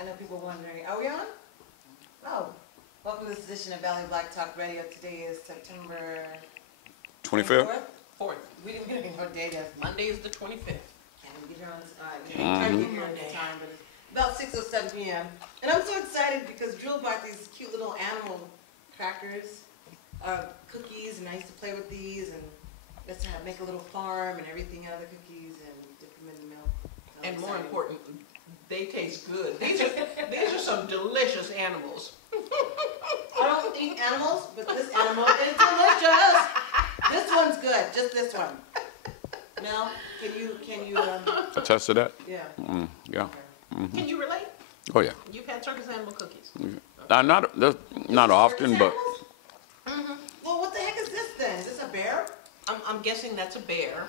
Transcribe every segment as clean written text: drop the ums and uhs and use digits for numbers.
I know people wondering, are we on? Oh, welcome to this edition of Valley Black Talk Radio. Today is September 25th? 4th. We didn't get what day it is. Monday is the 25th. Can't get here on time, but it's about 6:07 p.m. And I'm so excited because Drew bought these cute little animal crackers, cookies, and I used to play with these, and just to make a little farm and everything out of the cookies and dip them in the milk. So And more important, they taste good. These are some delicious animals. I don't eat animals, but this animal is delicious. This one's good, just this one. Mel, can you Attest to that? yeah. Yeah. Can you relate? Oh, yeah. You've had circus animal cookies. Not often, but Well, what the heck is this then? Is this a bear? I'm guessing that's a bear.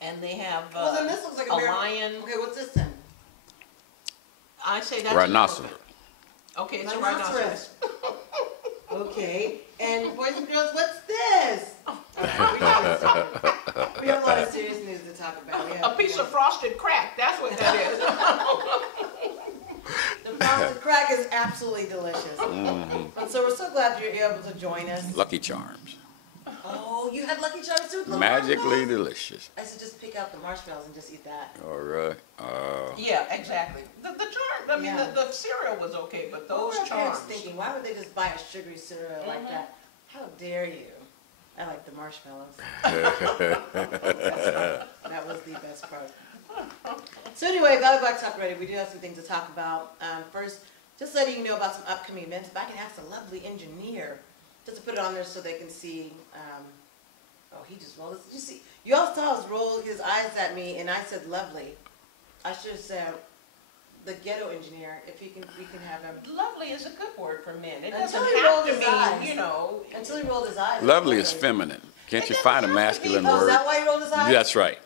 And they have Well, then this looks like a bear. lion. Okay, what's this then? I say that's rhinoceros. an elephant. Okay, it's Rhinoceros. a rhinoceros. Okay, and boys and girls, what's this? We have a lot of serious news to talk about. A piece of frosted crack. That's what that is. The frosted crack is absolutely delicious. And so we're so glad you're able to join us. Lucky Charms. Oh, you had Lucky Charms too? Magically delicious. I should just pick out the marshmallows and just eat that. All right. Yeah, exactly. The charm, I mean, Yeah. the cereal was okay, but those What were our charms. parents thinking? Why would they just buy a sugary cereal like that? How dare you? I like the marshmallows. That was the best part. So anyway, Valley Black Talk Radio, we do have some things to talk about. First, just letting you know about some upcoming events. If I can ask the lovely engineer just to put it on there so they can see. Oh, he just rolled his. You see, you all saw us roll his eyes at me, and I said lovely. I should have said the ghetto engineer. If he can, we can have him. Lovely is a good word for men. It Until doesn't he have rolled to his be, eyes. you know. Until he rolled his eyes. Lovely is feminine. Can't you find a masculine Oh, is word? that why he rolled his eyes? That's right.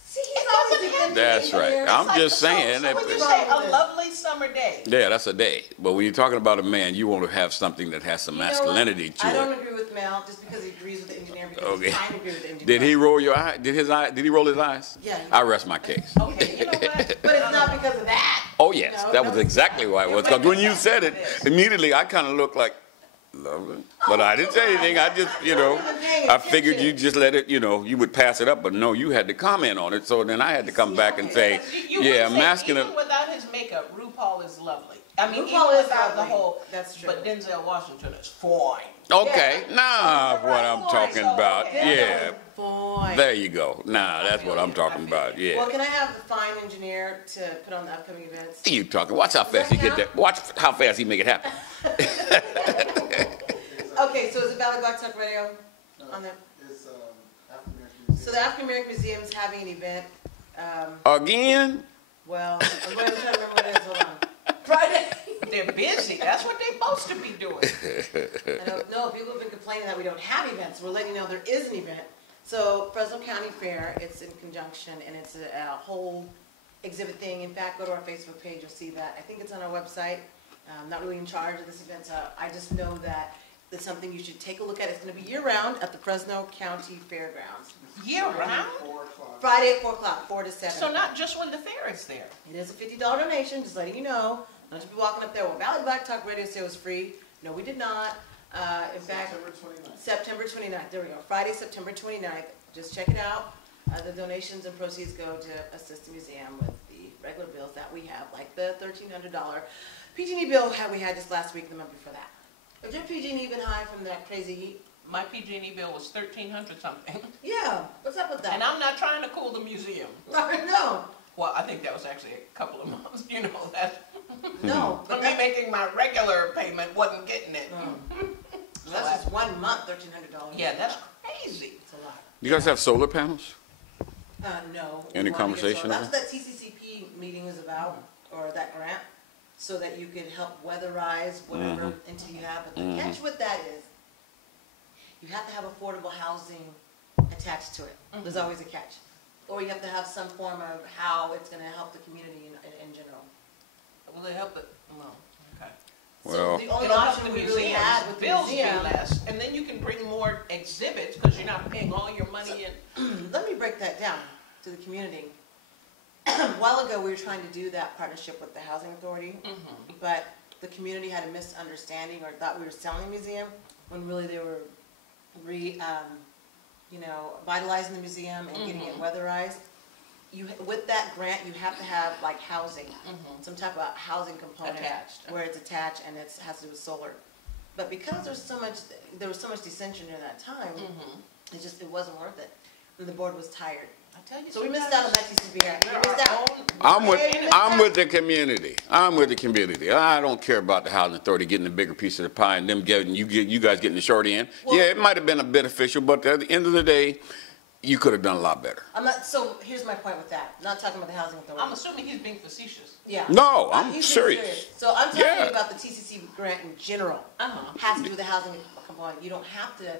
See, he's always the That's right. engineer. I'm It's just saying. So when you say a lovely summer day. Yeah, that's a day. But when you're talking about a man, you want to have something that has some You know what? masculinity I to don't it. agree with Mel just because he agrees with the engineer because Okay. he's trying to agree with the engineer. Did he roll your eye? Did he roll his eyes? Yeah. I rest my case. Okay, you know what? But it's not because of that. Oh, yes. No, That no, was exactly why it was. Because when you said it, immediately I kind of looked like, lovely. But I didn't say anything. I just, I figured you just let it, you would pass it up. But no, you had to comment on it. So then I had to come back and say, You yeah, would say masculine. even without his makeup, RuPaul is lovely. I mean, RuPaul even is without the lovely. whole. That's true. But Denzel Washington is fine. Okay, Yeah. nah, what I'm talking about. Yeah, Boy. there you go. Nah, that's what I'm talking about. Well, Yeah. can I have the fine engineer to put on the upcoming events? You talking? Watch how fast he get that. Watch how fast he make it happen. Okay, so is it Valley Black Talk Radio? On the, It's African American Museum. so the African American Museum is having an event. Again? Well, I'm trying to remember what it is. Hold on. Friday. They're busy. That's what they're supposed to be doing. I don't know. People have been complaining that we don't have events. We're letting you know there is an event. So Fresno County Fair, it's in conjunction, and it's a whole exhibit thing. In fact, go to our Facebook page. You'll see that. I think it's on our website. I'm not really in charge of this event, so I just know that it's something you should take a look at. It's going to be year-round at the Fresno County Fairgrounds. Year-round? 4 o'clock. Friday at 4 o'clock, 4 to 7. So not just when the fair is there. It is a $50 donation, just letting you know. Don't you be walking up there, well, Valley Black Talk Radio said it was free. No, we did not. In fact, September 29th. September 29th, there we go. Friday, September 29th. Just check it out. The donations and proceeds go to assist the museum with the regular bills that we have, like the $1,300 PG&E bill we had just last week, the month before that. Is your PG&E been high from that crazy heat? My PG&E bill was $1,300 something. Yeah. What's up with that? And I'm not trying to cool the museum. No. Well, I think that was actually a couple of months. You know, that. No. But me making my regular payment wasn't getting it. So that's just 1 month, $1,300. Yeah, that's crazy. It's a lot. You guys have solar panels? No. Any We wanna get conversation solar. on That's what that TCCP meeting was about, or that grant, so that you could help weatherize whatever entity you have. But the catch with that is, you have to have affordable housing attached to it. There's always a catch. Or you have to have some form of how it's going to help the community in general. Will it help it? No. Okay. Well, So the only It'll help option the we really museum. had with the Bills be museum, less, and then you can bring more exhibits because you're not paying all your money in. let me break that down to the community. a while ago, we were trying to do that partnership with the Housing Authority, but the community had a misunderstanding or thought we were selling the museum when really they were vitalizing the museum and getting it weatherized. With that grant, you have to have like housing, some type of housing component where it's attached and it has to do with solar. But because there was so much dissension during that time, it wasn't worth it. And the board was tired. I tell you, so we missed out on that TCB grant. We missed out. I'm with the community. I'm with the community. I don't care about the housing authority getting a bigger piece of the pie and them getting you guys getting the short end. Well, yeah, it might have been beneficial, but at the end of the day, you could have done a lot better. So here's my point with that. I'm not talking about the housing authority. I'm assuming he's being facetious. Yeah. No, I'm serious. So I'm talking about the TCC grant in general. Has to do with the housing component. You don't have to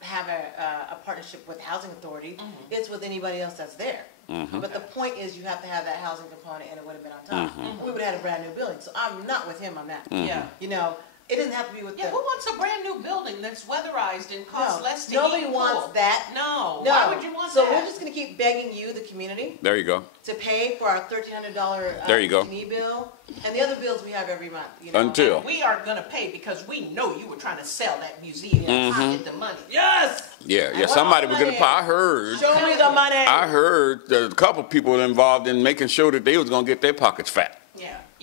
have a partnership with the housing authority. It's with anybody else that's there. But the point is you have to have that housing component, and it would have been on top. We would have had a brand new building. So I'm not with him on that. Yeah. You know, it doesn't have to be with who wants a brand new building that's weatherized and costs less to nobody wants that. No. Why would you want that? So we're just going to keep begging you, the community. There you go. To pay for our $1,300 there you go. bill and the other bills we have every month. You know? Until we are going to pay because we know you were trying to sell that museum and pocket the money. Yes. Yeah. Somebody was going to pay. I heard. Show me the money. I heard there's a couple people involved in making sure that they was going to get their pockets fat.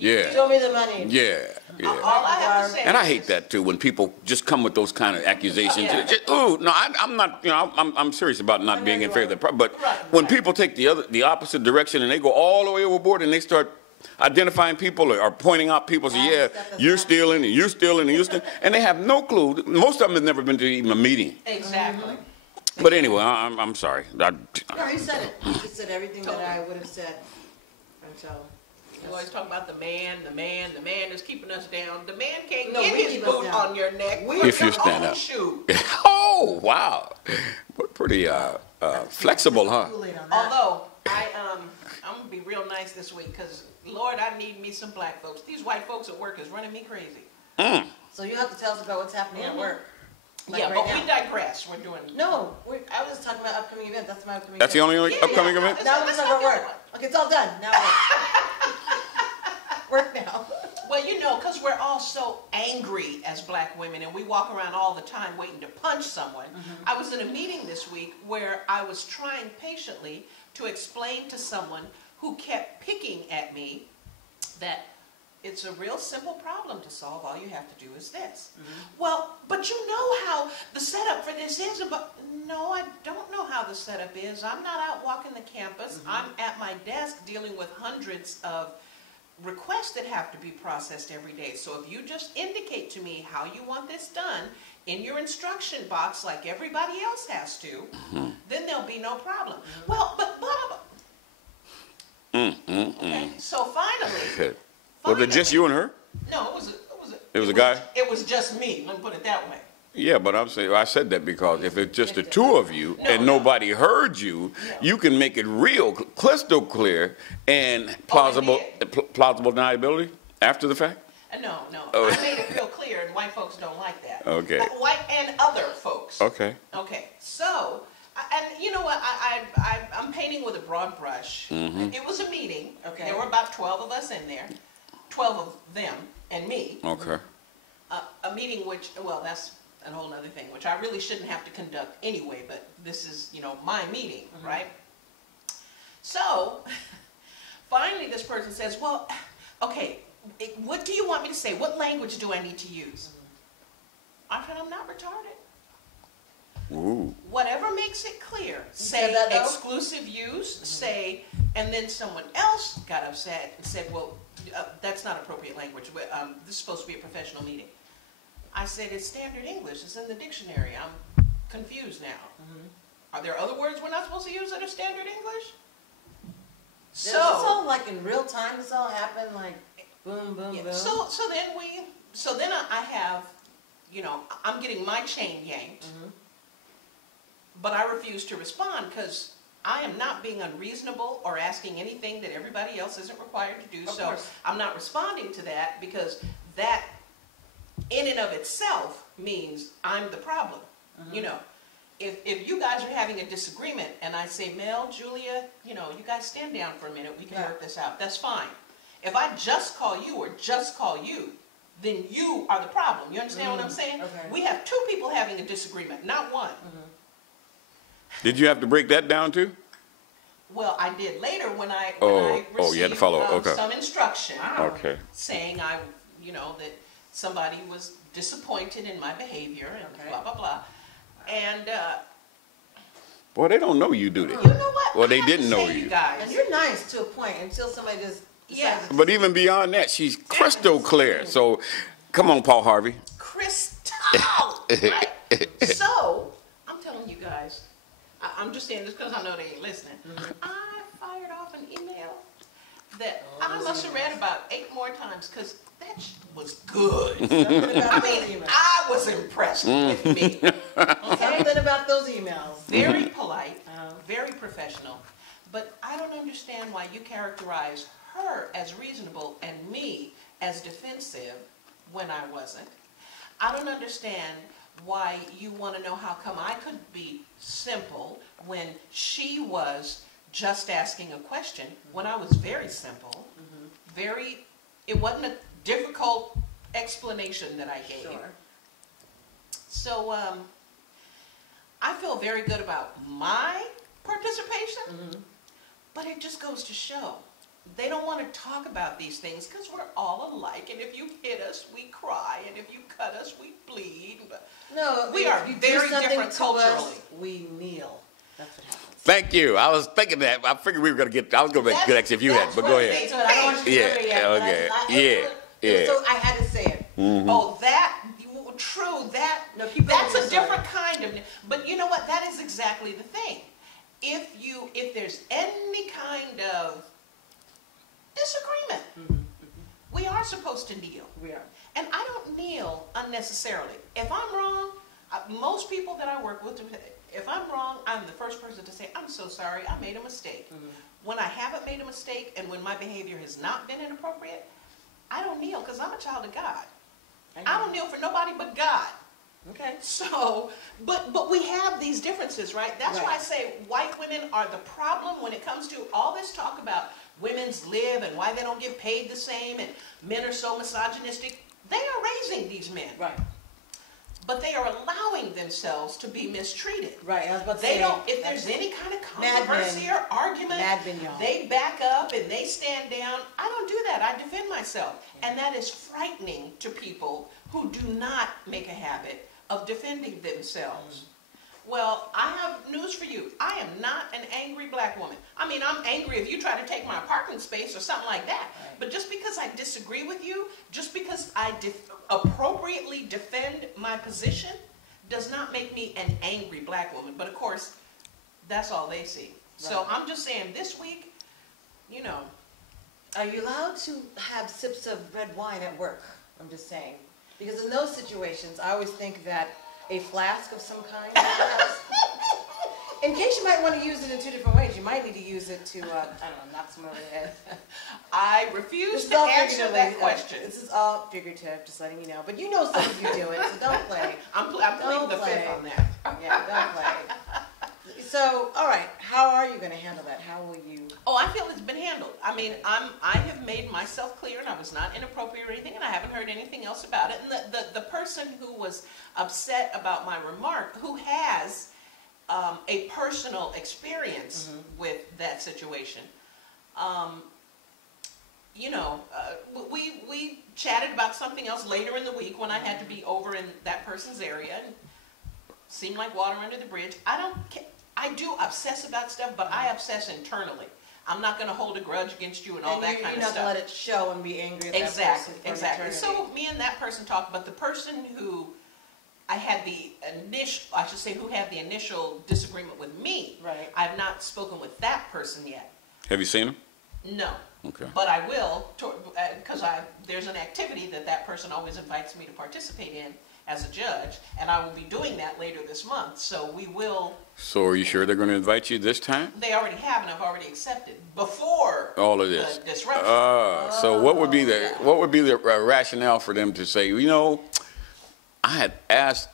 Yeah. Show me the money. Yeah. All I have to say and I hate that too when people just come with those kind of accusations. No, I'm not. You know, I'm serious about not being in favor of that. But when people take the opposite direction and they go all the way overboard and they start identifying people or pointing out people, say, you're stealing and you're stealing and you're stealing, and they have no clue. Most of them have never been to even a meeting. Exactly. But anyway, I'm sorry. No, you said it. You just said everything that I would have said. So. You always talk about the man is keeping us down. The man can't get his boot on your neck. If you stand up. Oh, wow. Pretty flexible, huh? Although, I'm going to be real nice this week because, Lord, I need me some black folks. These white folks at work is running me crazy. So you have to tell us about what's happening at work. Like but we digress. We're doing... No, I was just talking about upcoming events. That's my upcoming event. That's the only upcoming event? Now we're talking about work. Okay, it's all done. Now work now. Well, you know, because we're all so angry as black women and we walk around all the time waiting to punch someone. I was in a meeting this week where I was trying patiently to explain to someone who kept picking at me that it's a real simple problem to solve. All you have to do is this. Well, but you know how the setup for this is. But no, I don't know how the setup is. I'm not out walking the campus. I'm at my desk dealing with hundreds of requests that have to be processed every day. So if you just indicate to me how you want this done in your instruction box like everybody else has to, then there'll be no problem. Well, but okay, so finally... Was it just you and her? No, it was a guy? It was just me, let me put it that way. Yeah, but I'm saying, I said that because if it's just the two of you and nobody heard you, you can make it real, crystal clear and plausible deniability after the fact? No. I made it real clear and white folks don't like that. Okay. White and other folks. Okay. Okay, so, and you know what, I'm painting with a broad brush. It was a meeting. Okay. There were about 12 of us in there. 12 of them and me. Okay. A meeting which, well, that's a whole other thing, which I really shouldn't have to conduct anyway, but this is, you know, my meeting, right? So, finally this person says, well, okay, what do you want me to say? What language do I need to use? I said, I'm not retarded. Ooh. Whatever makes it clear. Say exclusive use, say, and then someone else got upset and said, well, that's not appropriate language. This is supposed to be a professional meeting. I said, it's standard English. It's in the dictionary. I'm confused now. Are there other words we're not supposed to use that are standard English? So, this all like in real time, this all happened like boom, boom, boom. So then I have, you know, I'm getting my chain yanked, but I refuse to respond because I am not being unreasonable or asking anything that everybody else isn't required to do. So I'm not responding to that because that in and of itself means I'm the problem, you know. if you guys are having a disagreement and I say, Mel, Julia, you know, you guys stand down for a minute, we can work this out, that's fine. If I just call you or just call you, then you are the problem. You understand what I'm saying? Okay. We have two people having a disagreement, not one. Did you have to break that down too? Well, I did later when I you had to received follow. Okay. some instruction Okay. saying you know, that somebody was disappointed in my behavior and blah, blah, blah. And, Boy, they don't know you, do they? you know what? Well, I they have to didn't know say, you. guys. And you're nice to a point until somebody just decides to- But even beyond that, she's crystal clear. So, come on, Paul Harvey. Crystal, right? So, I'm telling you guys, I'm just saying this because I know they ain't listening. I fired off an email that I must have read about 8 more times because that was good. I mean, I was impressed with me. Something about those emails. Very polite, very professional, but I don't understand why you characterize her as reasonable and me as defensive when I wasn't. I don't understand why you want to know how come I could be simple when she was just asking a question when I was very simple, it wasn't a difficult explanation that I gave. Sure. So I feel very good about my participation, but it just goes to show they don't want to talk about these things because we're all alike, and if you hit us, we cry, and if you cut us, we bleed. No, We are if you do very something different to us, culturally. we kneel. That's what happens. Thank you. I was thinking that. I figured we were going to get, I was going to make good ask if you had, but go ahead. So I don't want you to Yeah, remember yet, but okay. Yeah. So I had to say it. Oh, true, No, keep that's going, a different kind of, but you know what, that is exactly the thing. If there's any kind of disagreement, we are supposed to kneel. We are. And I don't kneel unnecessarily. If I'm wrong, most people that I work with, if I'm wrong, I'm the first person to say, I'm so sorry, I made a mistake. When I haven't made a mistake and when my behavior has not been inappropriate, I don't kneel because I'm a child of God. I don't kneel for nobody but God. Okay. So, but we have these differences, right? That's why I say white women are the problem when it comes to all this talk about women's lib and why they don't get paid the same and men are so misogynistic. They are raising these men. Right. But they are allowing themselves to be mistreated. Right. I was about to They say, don't, if there's any kind of controversy or argument, they back up and they stand down. I don't do that. I defend myself. And that is frightening to people who do not make a habit of defending themselves. Well, I have news for you. I am not an angry black woman. I mean, I'm angry if you try to take my parking space or something like that. Right. But just because I disagree with you, just because I appropriately defend my position, does not make me an angry black woman. But of course, that's all they see. Right. So I'm just saying this week, you know. Are you allowed to have sips of red wine at work? I'm just saying. Because in those situations, I always think that a flask of some kind, in case you might want to use it in 2 different ways, you might need to use it to, I don't know, knock someone over the head. I refuse to answer that question. This is all figurative, just letting you know. But you know some of you do it, so don't play. I'm pleading the fifth on that. Yeah, don't play. So, all right, how are you going to handle that? How will you? Oh, I feel it's been handled. I mean, I have made myself clear, and I was not inappropriate or anything, and I haven't heard anything else about it. And the person who was upset about my remark, who has a personal experience with that situation, you know, we chatted about something else later in the week when I had to be over in that person's area, and seemed like water under the bridge. I do obsess about stuff, but I obsess internally. I'm not going to hold a grudge against you and all that kind of stuff. You're not going to let it show and be angry at that person. Exactly. So me and that person talked, but the person who I had the initial, I should say, who had the initial disagreement with me, right. I've not spoken with that person yet. Have you seen him? No. Okay. But I will, because there's an activity that person always invites me to participate in as a judge, and I will be doing that later this month. So we will. So are you sure they're going to invite you this time? They already have, and I've already accepted before all of this the disruption. So what would be the rationale for them to say, you know, I had asked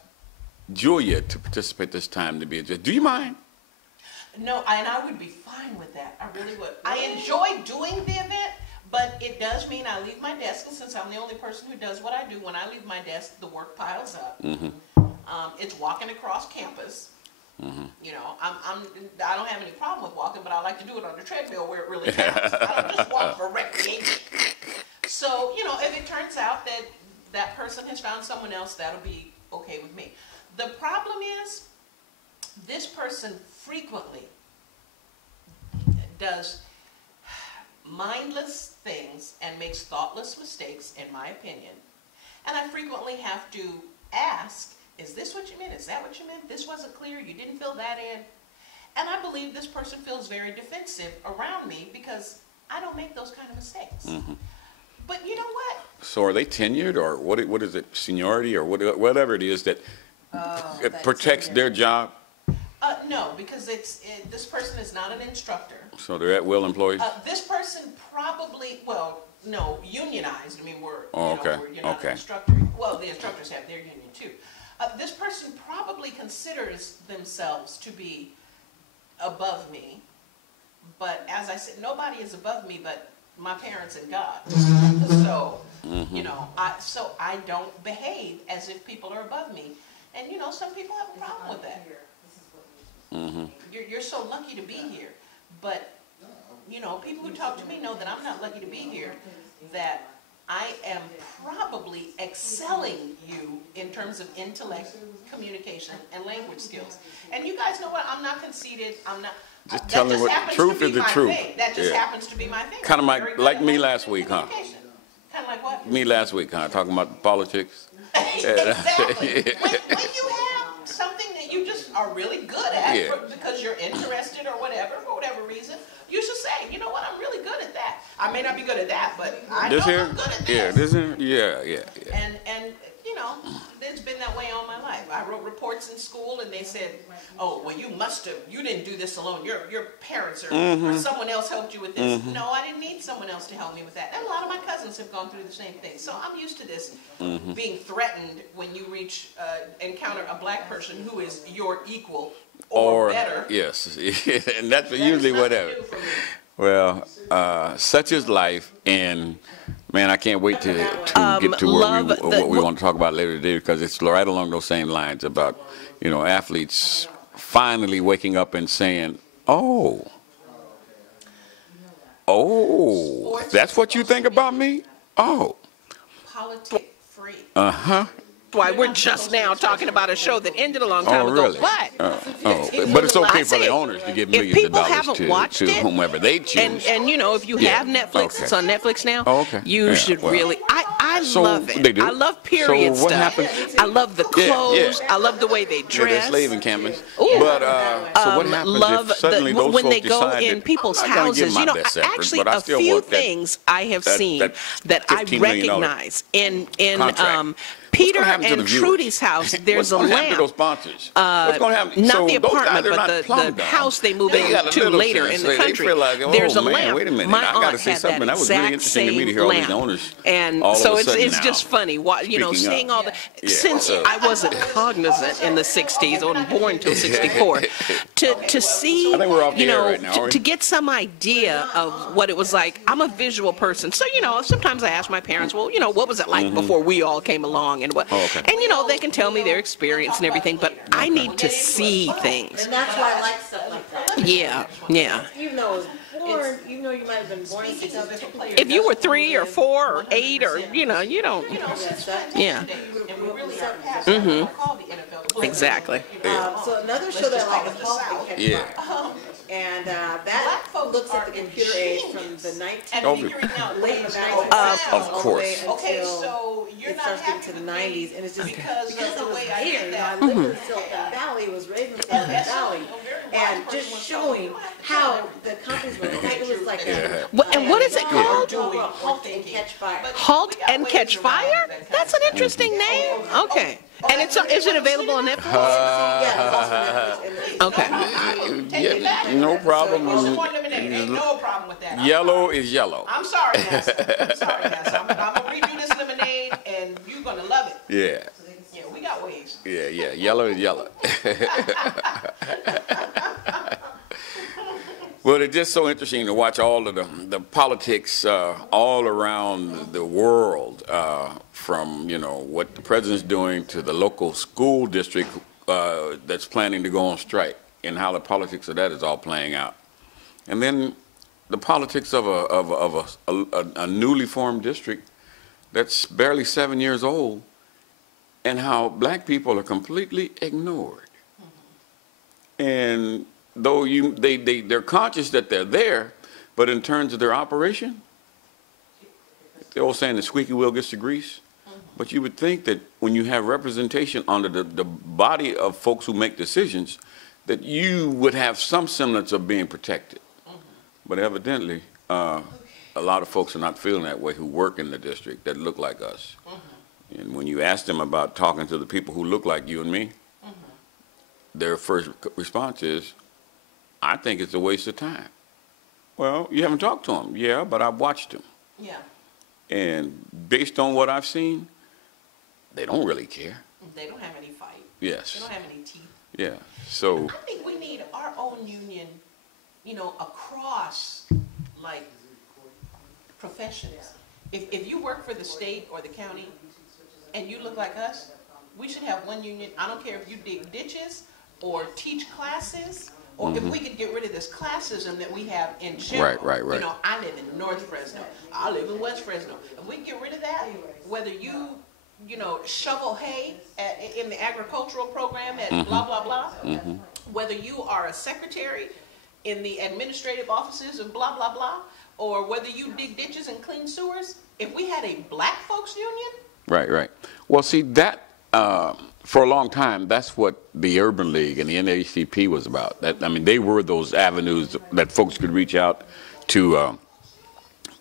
Julia to participate this time to be a judge. Do you mind? No, and I would be fine with that. I really would. I enjoy doing the event, but it does mean I leave my desk, and since I'm the only person who does what I do, when I leave my desk, the work piles up. It's walking across campus. You know, I don't have any problem with walking, but I like to do it on the treadmill where it really counts. I don't just walk for recreation. So, you know, if it turns out that that person has found someone else, that'll be okay with me. The problem is, this person frequently does mindless things and makes thoughtless mistakes, in my opinion. And I frequently have to ask, is this what you meant? Is that what you meant? This wasn't clear. You didn't fill that in. And I believe this person feels very defensive around me because I don't make those kind of mistakes. But you know what? So are they tenured, or what is it, seniority, or whatever it is that it protects their job? No, because this person is not an instructor. So they're at-will employees? This person probably, well, no, unionized. I mean, you're not an instructor. Well, the instructors have their union too. This person probably considers themselves to be above me, but as I said, nobody is above me but my parents and God. So, you know, I don't behave as if people are above me. And, you know, some people have a problem with that. You're so lucky to be here. But, you know, people who talk to me know that I'm not lucky to be here, that I am probably excelling you in terms of intellect, communication, and language skills. And you guys know what? I'm not conceited. I'm not. Just tell me what truth is the truth. That just happens to be my thing. Kind of like me last week, huh? Kind of like what? Me last week, huh? Talking about politics. Exactly. When you have something that you just are really good at because you're interested or whatever, for whatever reason, you should say, you know what, I'm really good at that. I may not be good at that, but I know I'm good at this. And you know, it's been that way all my life. I wrote reports in school, and they said, "Oh, well, you didn't do this alone. Your parents or someone else helped you with this." No, I didn't need someone else to help me with that. And a lot of my cousins have gone through the same thing. So I'm used to this being threatened when you encounter a black person who is your equal or better. Yes, and that's usually whatever. Well, such is life, and man, I can't wait to get to what we want to talk about later today, because it's right along those same lines about, you know, athletes finally waking up and saying, oh, that's what you think about me? Oh. Politic free. Why we're just now talking about a show that ended a long time ago. Really? But it's okay for the owners to give millions of dollars to whomever they choose. And you know, if you have Netflix, it's on Netflix now. You should really. I love it. They do. I love period so what stuff. Happens? I love the clothes. I love the way they dress. They're slave encampments. But so what happens if suddenly those when folks they go decide in people's I'm gonna give houses? my You know, best effort, actually, but I a still few want things I have seen that I $15 million recognize in contract. Peter and Trudy's house. There's a lamp. To those sponsors? What's going to happen? Not the apartment, but the house they move into later in the country. There's a lamp. Wait a minute. My I got to aunt say had something. that That was really exact interesting to me to hear all these same owners. And so it's just funny, you know, seeing all the. Since I wasn't cognizant in the '60s, I wasn't born until '64, to see, you know, to get some idea of what it was like. I'm a visual person, so you know, sometimes I ask my parents, well, you know, what was it like before we all came along, and what, and you know, they can tell me their experience and everything, but I need to see things. And that's why I like stuff like that. Yeah. Even though I was born, even though you might have been born in 60s. If you were 3 or 4 or 8 or, you know, you don't. Yeah. Exactly. So another show that I like is Halt and Catch Fire. And that looks at the computer age from the late 1990s Of course. Okay, so you're it not starts happy getting to the with me 90s, and it's just because it of the was way I here. did You know, I that. lived in Silicon Valley, was raised in Silicon Valley, and just showing how the companies were. It was like And what is it called? Halt and Catch Fire. Halt and Catch Fire? That's an interesting name. Okay. And is it available on Netflix? Okay. No problem. Ain't no problem with that. Yellow is yellow. I'm sorry, Nessa. I'm gonna redo this lemonade, and you're gonna love it. Yeah. Yeah, we got ways. Yeah. yellow is yellow. Well, it's just so interesting to watch all of the politics all around the world, from, you know, what the president's doing to the local school district that's planning to go on strike, and how the politics of that is all playing out. And then the politics of a newly formed district that's barely 7 years old, and how black people are completely ignored. And though they're conscious that they're there, but in terms of their operation, the old saying, the squeaky wheel gets the grease. But you would think that when you have representation under the body of folks who make decisions, that you would have some semblance of being protected. But evidently, a lot of folks are not feeling that way who work in the district that look like us. And when you ask them about talking to the people who look like you and me, their first response is, I think it's a waste of time. Well, you haven't talked to them. Yeah, but I've watched them. Yeah. And based on what I've seen, they don't really care. They don't have any fight. Yes. They don't have any teeth. Yeah. So I think we need our own union, you know, across, like, professions. If you work for the state or the county and you look like us, we should have one union. I don't care if you dig ditches or teach classes, or if we could get rid of this classism that we have in general. Right. You know, I live in North Fresno. I live in West Fresno. If we can get rid of that, whether you know, shovel hay in the agricultural program at blah, blah, blah, whether you are a secretary in the administrative offices of blah, blah, blah, or whether you dig ditches and clean sewers, if we had a black folks union. Right. Well, see, that, for a long time, that's what the Urban League and the NAACP was about. I mean, they were those avenues that folks could reach out to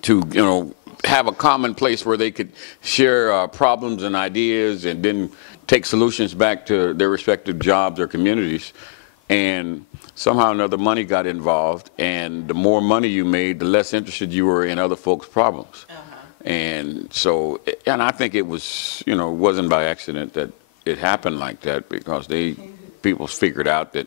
you know, have a common place where they could share problems and ideas, and then take solutions back to their respective jobs or communities. And somehow or another, money got involved, and the more money you made, the less interested you were in other folks' problems. And so, and I think it was, you know, it wasn't by accident that it happened like that, because people figured out that,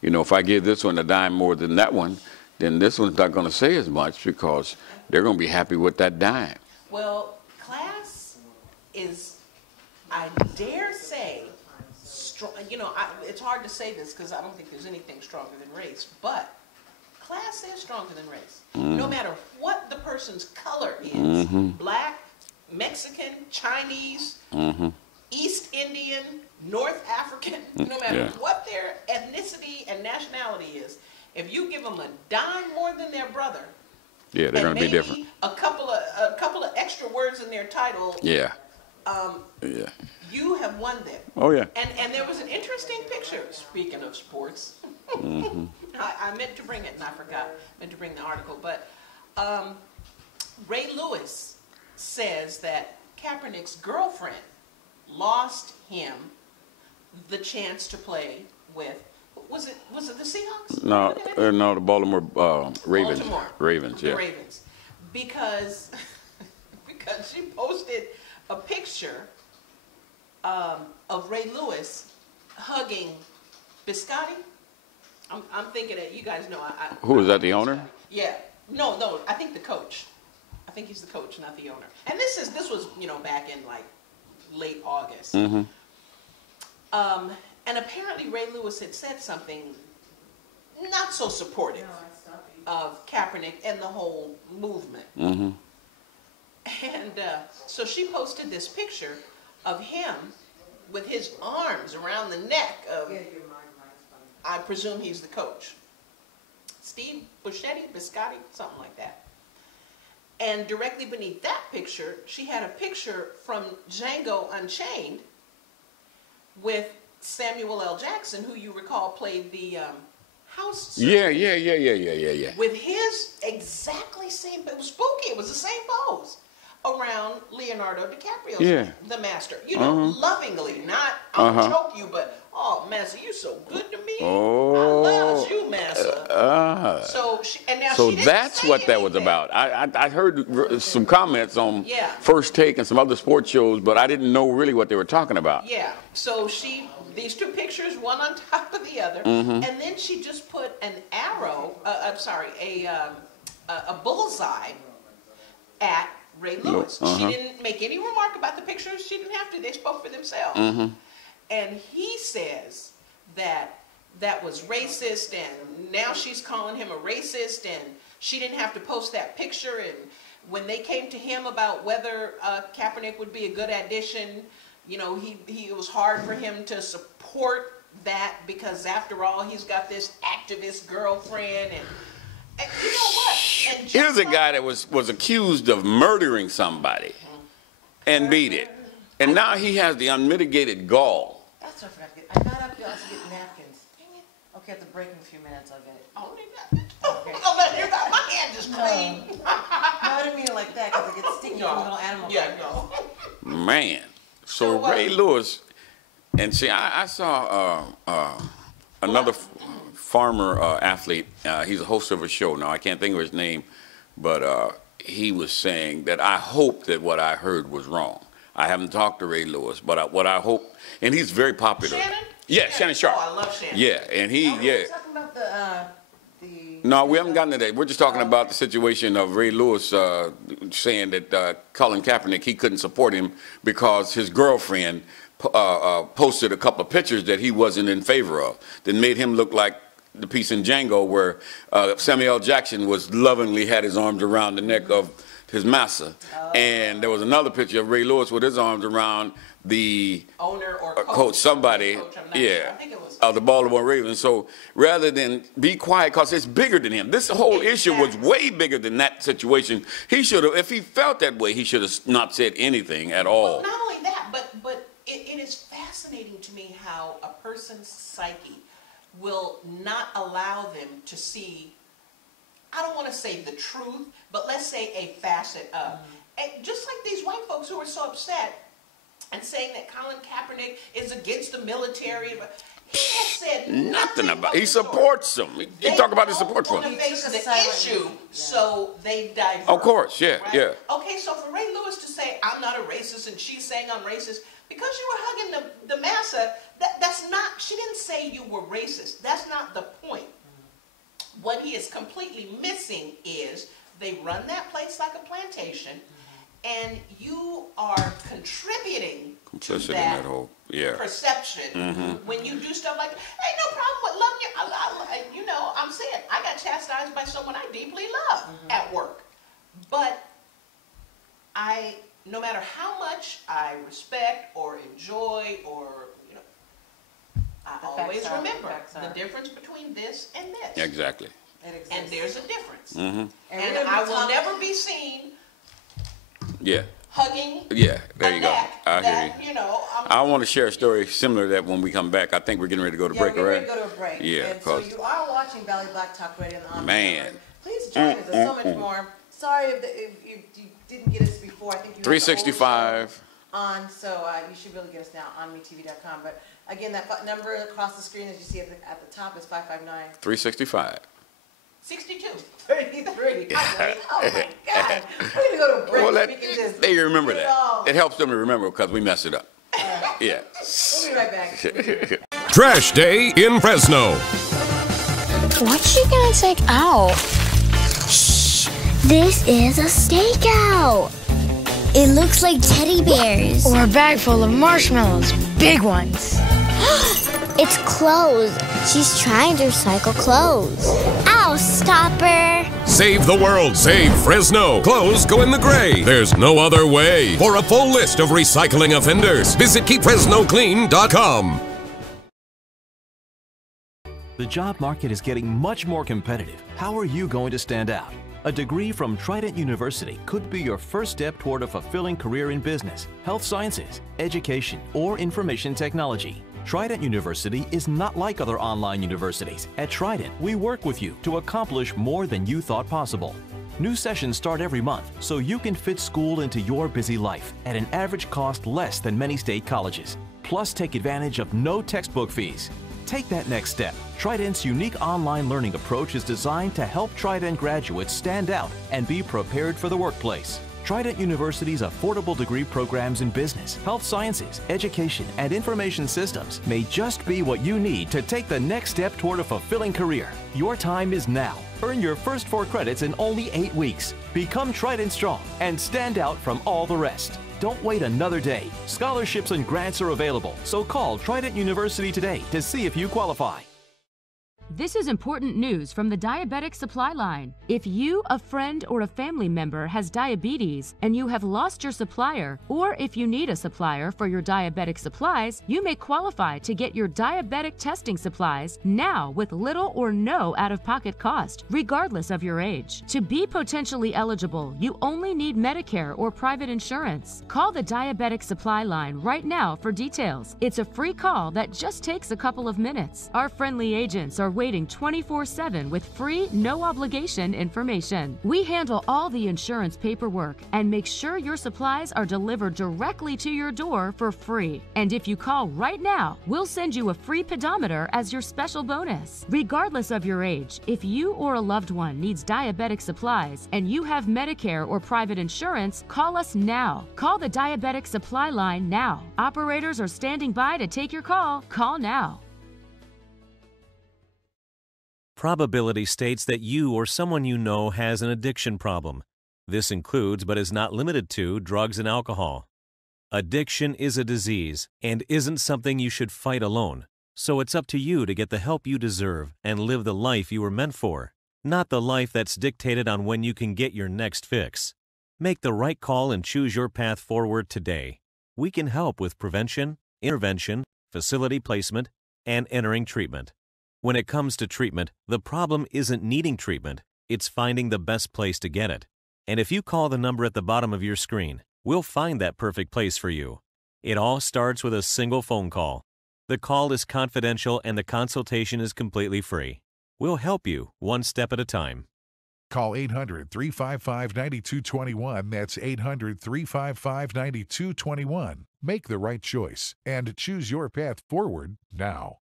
you know, if I give this one a dime more than that one, then this one's not going to say as much, because they're going to be happy with that dime. Well, class is, I dare say, strong. You know, it's hard to say this because I don't think there's anything stronger than race, but class is stronger than race. No matter what the person's color is, black, Mexican, Chinese, East Indian, North African, no matter what their ethnicity and nationality is, if you give them a dime more than their brother, they're going to be different. A couple of extra words in their title. You have won them. Oh yeah. And there was an interesting picture. Speaking of sports, I meant to bring it and I forgot. I meant to bring the article, but Ray Lewis says that Kaepernick's girlfriend lost him the chance to play with. Was it the Seahawks? No, the Baltimore Ravens. Ravens, yeah. The Ravens, because she posted a picture of Ray Lewis hugging Biscotti. I'm thinking that you guys know. Who is that? The owner? Yeah. No. I think the coach. I think he's the coach, not the owner. And this was, you know, back in like late August. And apparently Ray Lewis had said something not so supportive of Kaepernick and the whole movement. And so she posted this picture of him with his arms around the neck of, I presume he's the coach, Steve Buscetti, Biscotti, something like that. And directly beneath that picture, she had a picture from Django Unchained with Samuel L. Jackson, who you recall played the house. Yeah. With his exactly same, it was spooky. It was the same pose around Leonardo DiCaprio's The Master. You know, lovingly, not I'll choke you, but oh, Master, you so good to me. Oh, I love you, Master. So that's what that was about. I heard some comments on First Take and some other sports shows, but I didn't know really what they were talking about. Yeah. So she these two pictures, one on top of the other, and then she just put an arrow, a bullseye at Ray Lewis. She didn't make any remark about the pictures. She didn't have to. They spoke for themselves. And he says that that was racist, and now she's calling him a racist, and she didn't have to post that picture. And when they came to him about whether Kaepernick would be a good addition, you know, it was hard for him to support that because after all, he's got this activist girlfriend, and you know what? And here's a guy that was accused of murdering somebody and beat it, and now he has the unmitigated gall. That's what I forgot to get. I got up to also get napkins. Dang it. Okay, at the break in a few minutes, I'll get it. Oh, okay. You got my hand is clean. No, I didn't mean it like that because it gets sticky from little animals. Yeah, no. Man, so Ray Lewis, and see, I saw another farmer athlete. He's a host of a show now. I can't think of his name, but he was saying that I hope that what I heard was wrong. I haven't talked to Ray Lewis, but what I hope, and he's very popular. Shannon? Yeah, Shannon Sharp. Oh, I love Shannon. Yeah, and he, We're talking about the No, we haven't gotten to that. We're just talking about the situation of Ray Lewis saying that Colin Kaepernick, he couldn't support him because his girlfriend posted a couple of pictures that he wasn't in favor of that made him look like the piece in Django where Samuel L. Jackson was lovingly had his arms around the neck of his massa. And there was another picture of Ray Lewis with his arms around the owner or coach, somebody, I think it was of the Baltimore Ravens. So rather than be quiet, because it's bigger than him. This whole issue was way bigger than that situation. He should have, if he felt that way, he should have not said anything at all. Well, not only that, but it is fascinating to me how a person's psyche will not allow them to see, I don't want to say the truth, but let's say a facet of. And just like these white folks who are so upset and saying that Colin Kaepernick is against the military. He has said nothing about. He supports them. He talk about his support for them. them. They face the issue, so they divert. Of course, yeah, right? yeah. Okay, so for Ray Lewis to say I'm not a racist and she's saying I'm racist because you were hugging the massa, that's not. She didn't say you were racist. That's not the point. What he is completely missing is they run that place like a plantation. And you are contributing to that whole perception when you do stuff like, hey, no problem with loving you. You know, I'm saying I got chastised by someone I deeply love at work, but no matter how much I respect or enjoy or I always remember the difference between this and this. Exactly. And there's a difference. And I will never be seen. Yeah. Hugging. Yeah, there you go. I hear you. You know, I want to share a story similar to that when we come back. I think we're getting ready to go to break, we're right? ready to go to a break. Yeah, and so you are watching Valley Black Talk Radio on the Man. Please join us. There's so much more. Sorry if you didn't get us before. I think you 365 on, so you should really get us now on ONMETV.com. But again, that number across the screen, as you see at the top, is 559 365 62 33. Oh my God. We're going to go to a break. Well, they remember that. It helps them to remember because we messed it up. Yeah. We'll be right back. Trash Day in Fresno. What's she gonna take out? Shh. This is a stakeout. It looks like teddy bears. Or a bag full of marshmallows. Big ones. It's clothes. She's trying to recycle clothes. Ow, stop her. Save the world. Save Fresno. Clothes go in the gray. There's no other way. For a full list of recycling offenders, visit keepfresnoclean.com. The job market is getting much more competitive. How are you going to stand out? A degree from Trident University could be your first step toward a fulfilling career in business, health sciences, education, or information technology. Trident University is not like other online universities. At Trident, we work with you to accomplish more than you thought possible. New sessions start every month, so you can fit school into your busy life at an average cost less than many state colleges. Plus, take advantage of no textbook fees. Take that next step. Trident's unique online learning approach is designed to help Trident graduates stand out and be prepared for the workplace. Trident University's affordable degree programs in business, health sciences, education, and information systems may just be what you need to take the next step toward a fulfilling career. Your time is now. Earn your first 4 credits in only 8 weeks. Become Trident Strong and stand out from all the rest. Don't wait another day. Scholarships and grants are available, so call Trident University today to see if you qualify. This is important news from the Diabetic Supply Line. If you, a friend, or a family member has diabetes and you have lost your supplier, or if you need a supplier for your diabetic supplies, you may qualify to get your diabetic testing supplies now with little or no out-of-pocket cost, regardless of your age. To be potentially eligible, you only need Medicare or private insurance. Call the Diabetic Supply Line right now for details. It's a free call that just takes a couple of minutes. Our friendly agents are waiting 24/7 with free, no-obligation information. We handle all the insurance paperwork and make sure your supplies are delivered directly to your door for free. And if you call right now, we'll send you a free pedometer as your special bonus. Regardless of your age, if you or a loved one needs diabetic supplies and you have Medicare or private insurance, call us now. Call the Diabetic Supply Line now. Operators are standing by to take your call. Call now. Probability states that you or someone you know has an addiction problem. This includes, but is not limited to, drugs and alcohol. Addiction is a disease and isn't something you should fight alone. So it's up to you to get the help you deserve and live the life you were meant for, not the life that's dictated on when you can get your next fix. Make the right call and choose your path forward today. We can help with prevention, intervention, facility placement, and entering treatment. When it comes to treatment, the problem isn't needing treatment, it's finding the best place to get it. And if you call the number at the bottom of your screen, we'll find that perfect place for you. It all starts with a single phone call. The call is confidential and the consultation is completely free. We'll help you one step at a time. Call 800-355-9221. That's 800-355-9221. Make the right choice and choose your path forward now.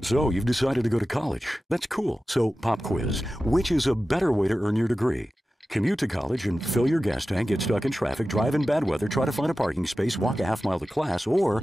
So, you've decided to go to college. That's cool. So, pop quiz. Which is a better way to earn your degree? Commute to college and fill your gas tank, get stuck in traffic, drive in bad weather, try to find a parking space, walk a half-mile to class, or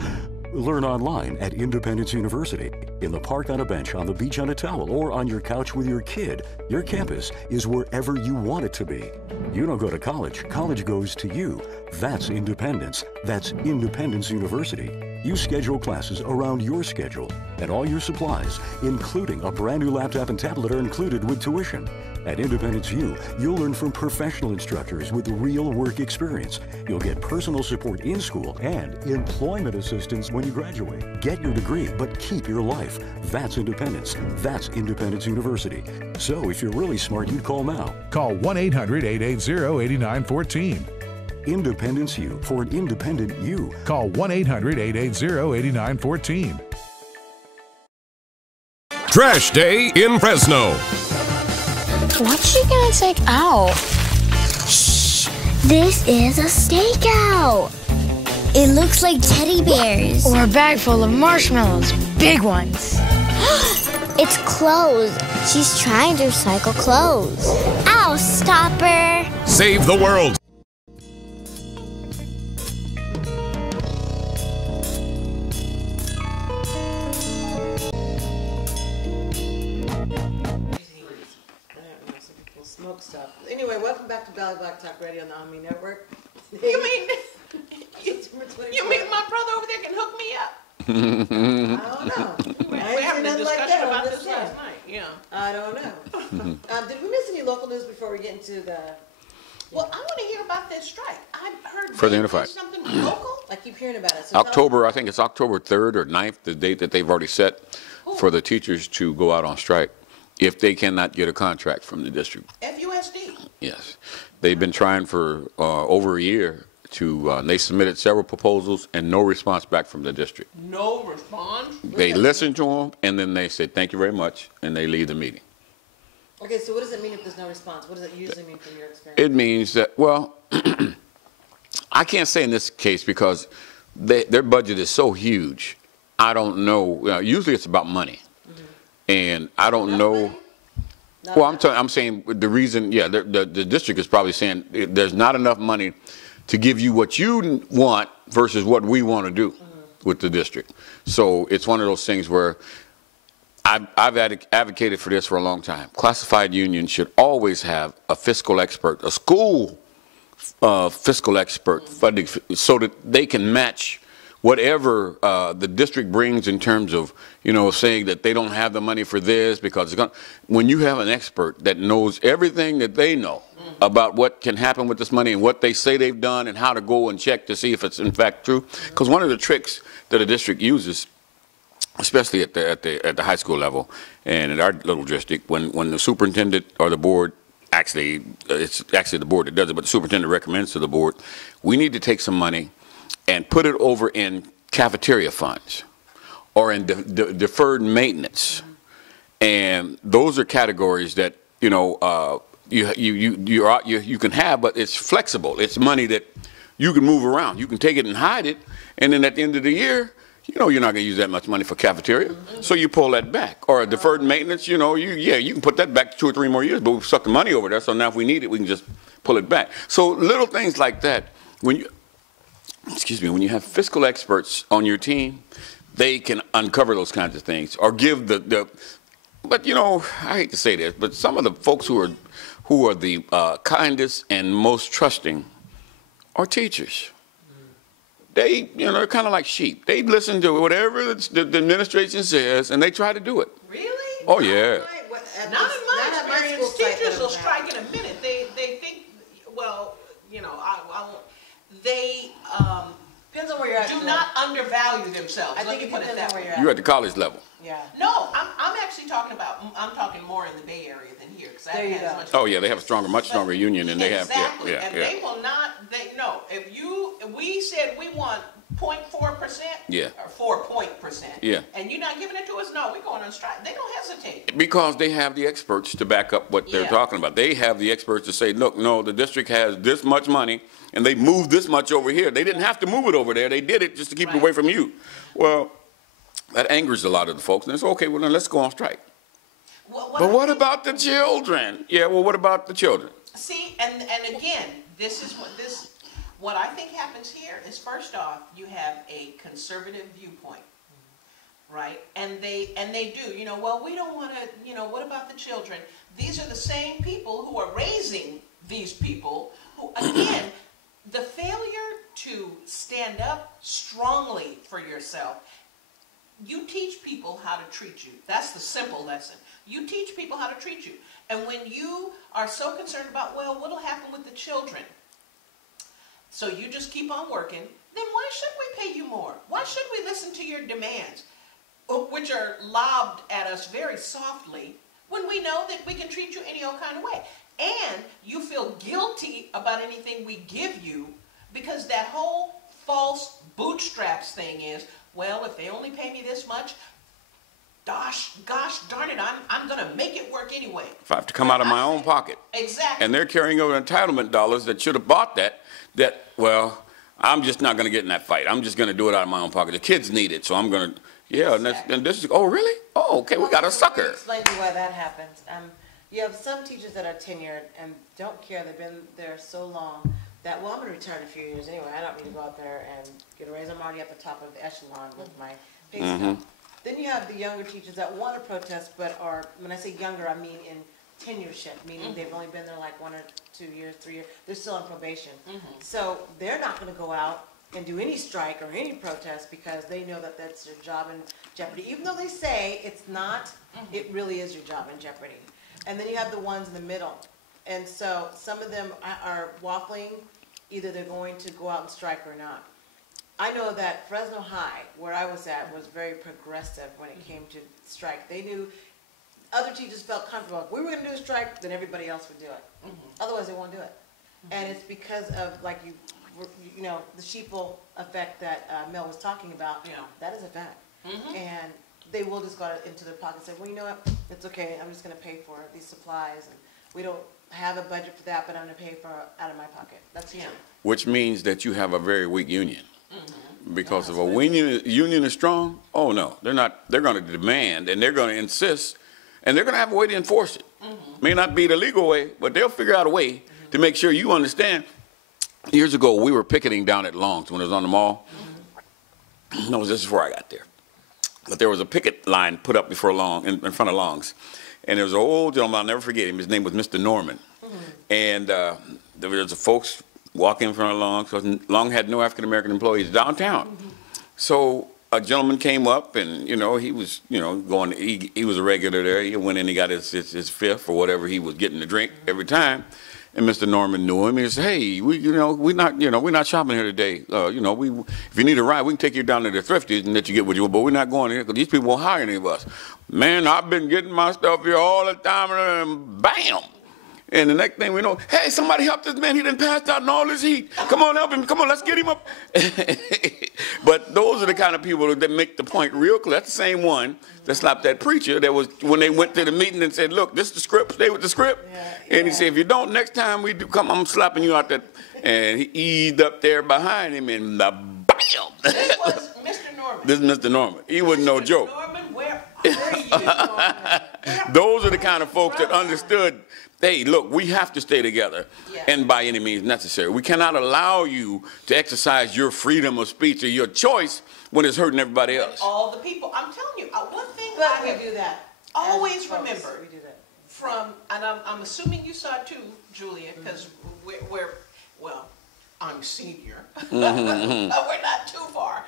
learn online at Independence University. In the park on a bench, on the beach on a towel, or on your couch with your kid. Your campus is wherever you want it to be. You don't go to college. College goes to you. That's independence. That's Independence University. You schedule classes around your schedule, and all your supplies, including a brand new laptop and tablet, are included with tuition. At Independence U, you'll learn from professional instructors with real work experience. You'll get personal support in school and employment assistance when you graduate. Get your degree, but keep your life. That's independence. That's Independence University. So if you're really smart, you'd call now. Call 1-800-880-8914. Independence U, for an independent you. Call 1-800-880-8914. Trash Day in Fresno. What's she gonna take out? Shh! This is a stakeout. It looks like teddy bears. Or a bag full of marshmallows, big ones. It's clothes. She's trying to recycle clothes. Ow, stop her. Save the world. Smoke stuff. Anyway, welcome back to Valley Black Talk Radio on the ONME Network. You mean my brother over there can hook me up? I don't know. We're having a discussion about this last night. Yeah. I don't know. Did we miss any local news before we get into the? Well, I want to hear about this strike. I heard For the Unified. something local. I keep hearing about it. So October, I think it's October 3rd or 9th, the date that they've already set for the teachers to go out on strike if they cannot get a contract from the district. FUSD. Yes. They've been trying for over a year to, they submitted several proposals and no response back from the district. No response? They listened to them and then they said, thank you very much, and they leave the meeting. Okay, so what does it mean if there's no response? What does it usually mean from your experience? It means that, well, I can't say in this case because their budget is so huge. I don't know. Usually it's about money. And I don't know. Well, I'm saying the reason, yeah, the district is probably saying there's not enough money to give you what you want versus what we want to do with the district. So it's one of those things where I've advocated for this for a long time. Classified unions should always have a fiscal expert, a school fiscal expert funding, so that they can match whatever the district brings in terms of, you know, saying that they don't have the money for this because it's when you have an expert that knows everything that they know about what can happen with this money and what they say they've done and how to go and check to see if it's in fact true. Because one of the tricks that a district uses, especially at the high school level and at our little district, when the superintendent or the board, actually it's actually the board that does it, but the superintendent recommends to the board, we need to take some money and put it over in cafeteria funds or in deferred maintenance. And those are categories that, you know, you can have, but it's flexible. It's money that you can move around. You can take it and hide it, and then at the end of the year, you know you're not going to use that much money for cafeteria, so you pull that back. Or a deferred maintenance, you know, you can put that back 2 or 3 more years, but we've sucked the money over there, so now if we need it, we can just pull it back. So little things like that, when you have fiscal experts on your team, they can uncover those kinds of things or give but you know, I hate to say this, but some of the folks who are the kindest and most trusting are teachers. They, you know, they're kind of like sheep. They listen to whatever the administration says, and they try to do it. Really? Oh, yeah. Not in my experience. Teachers will strike in a minute. They think, well, you know, they depends on where you're at. Do not undervalue themselves. I think it depends on where you're at. You're at the college level. Yeah. No, I'm actually talking about, I'm talking more in the Bay Area than here. There you go. Oh, yeah, they have a much stronger union than they have. Exactly. Yeah, and they will not, no, if we said we want 0.4%, yeah, or 4 point percent, yeah, and you're not giving it to us, no, we're going on strike. They don't hesitate. Because they have the experts to back up what they're talking about. They have the experts to say, look, no, the district has this much money, and they moved this much over here. They didn't have to move it over there. They did it just to keep it away from you. Well, that angers a lot of the folks, and it's okay, well, then let's go on strike. But what about the children? Yeah, well, what about the children? See, and again, what I think happens here is, first off, you have a conservative viewpoint, right? And they do, you know, well, we don't want to, you know, what about the children? These are the same people who are raising these people who, again, the failure to stand up strongly for yourself. You teach people how to treat you. That's the simple lesson. You teach people how to treat you. And when you are so concerned about, well, what will happen with the children? So you just keep on working, then why should we pay you more? Why should we listen to your demands, which are lobbed at us very softly, when we know that we can treat you any old kind of way? And you feel guilty about anything we give you, because that whole false bootstraps thing is, well, if they only pay me this much, gosh darn it, I'm going to make it work anyway. If I have to come out of my own pocket. Exactly. And they're carrying over entitlement dollars that should have bought that, well, I'm just not going to get in that fight. I'm just going to do it out of my own pocket. The kids need it, so I'm going to, yeah, and this is, oh, really? Oh, okay, we got a sucker. Explain to you why that happens. You have some teachers that are tenured and don't care. They've been there so long that, well, I'm going to retire in a few years anyway. I don't need to go out there and get a raise. I'm already at the top of the echelon with my pay scale. Then you have the younger teachers that want to protest, but are, when I say younger, I mean in tenureship, meaning they've only been there like 1 or 2 years, 3 years. They're still on probation. So they're not going to go out and do any strike or any protest because they know that that's their job in jeopardy. Even though they say it's not, it really is your job in jeopardy. And then you have the ones in the middle. And so some of them are waffling. Either they're going to go out and strike or not. I know that Fresno High, where I was at, was very progressive when it came to strike. They knew other teachers felt comfortable. If we were going to do a strike, then everybody else would do it. Otherwise, they won't do it. And it's because of, like you know, the sheeple effect that Mel was talking about. That is a fact. And they will just go into their pocket and say, well, you know what, it's okay. I'm just going to pay for these supplies. And we don't have a budget for that, but I'm going to pay for it out of my pocket. That's true. Which means that you have a very weak union. Because if a union is strong, oh no, they're not. They're going to demand and they're going to insist, and they're going to have a way to enforce it. May not be the legal way, but they'll figure out a way to make sure you understand. Years ago, we were picketing down at Long's when it was on the mall. No, this is before I got there. But there was a picket line put up before in front of Long's. And there was an old gentleman, I'll never forget him. His name was Mr. Norman. And there was folks walking in front of Long, because Long had no African-American employees downtown. So a gentleman came up, and, he was, going, he was a regular there. He went in, he got his fifth or whatever he was getting to drink every time. And Mr. Norman knew him. He said, "Hey, we're not shopping here today. If you need a ride, we can take you down to the thrifties and let you get what you want, but we're not going here because these people won't hire any of us." Man, I've been getting my stuff here all the time, and bam. And the next thing we know, hey, somebody help this man. He done passed out in all this heat. Come on, help him. Come on, let's get him up. But those are the kind of people that make the point real clear. That's the same one that slapped that preacher that was, when they went to the meeting and said, look, this is the script, stay with the script. And he said, if you don't, next time we do come, I'm slapping you out there. And he eased up there behind him, and bam. This was Mr. Norman. This is Mr. Norman. He wasn't no joke. Norman, where are you, Norman? Those are the kind of folks that understood, hey, look, we have to stay together, and by any means necessary. We cannot allow you to exercise your freedom of speech or your choice when it's hurting everybody else. All the people, I'm telling you, one thing do that. Always remember from, and I'm assuming you saw it too, Julia, because well, I'm senior, but we're not too far.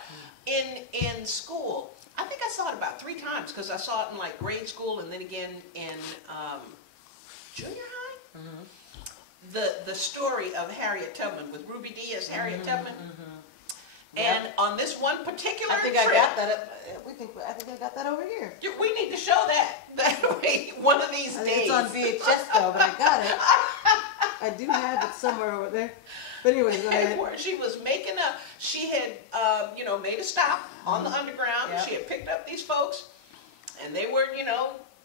In school, I think I saw it about 3 times, because I saw it in like grade school and then again in junior high. The story of Harriet Tubman with Ruby Dee as Harriet Tubman. And on this one particular I think trip, I got that. I think I got that over here. We need to show that way one of these days. It's on VHS though, but I got it. I do have it somewhere over there. But anyway, go ahead. She was making she had, made a stop on the underground. She had picked up these folks, and they were,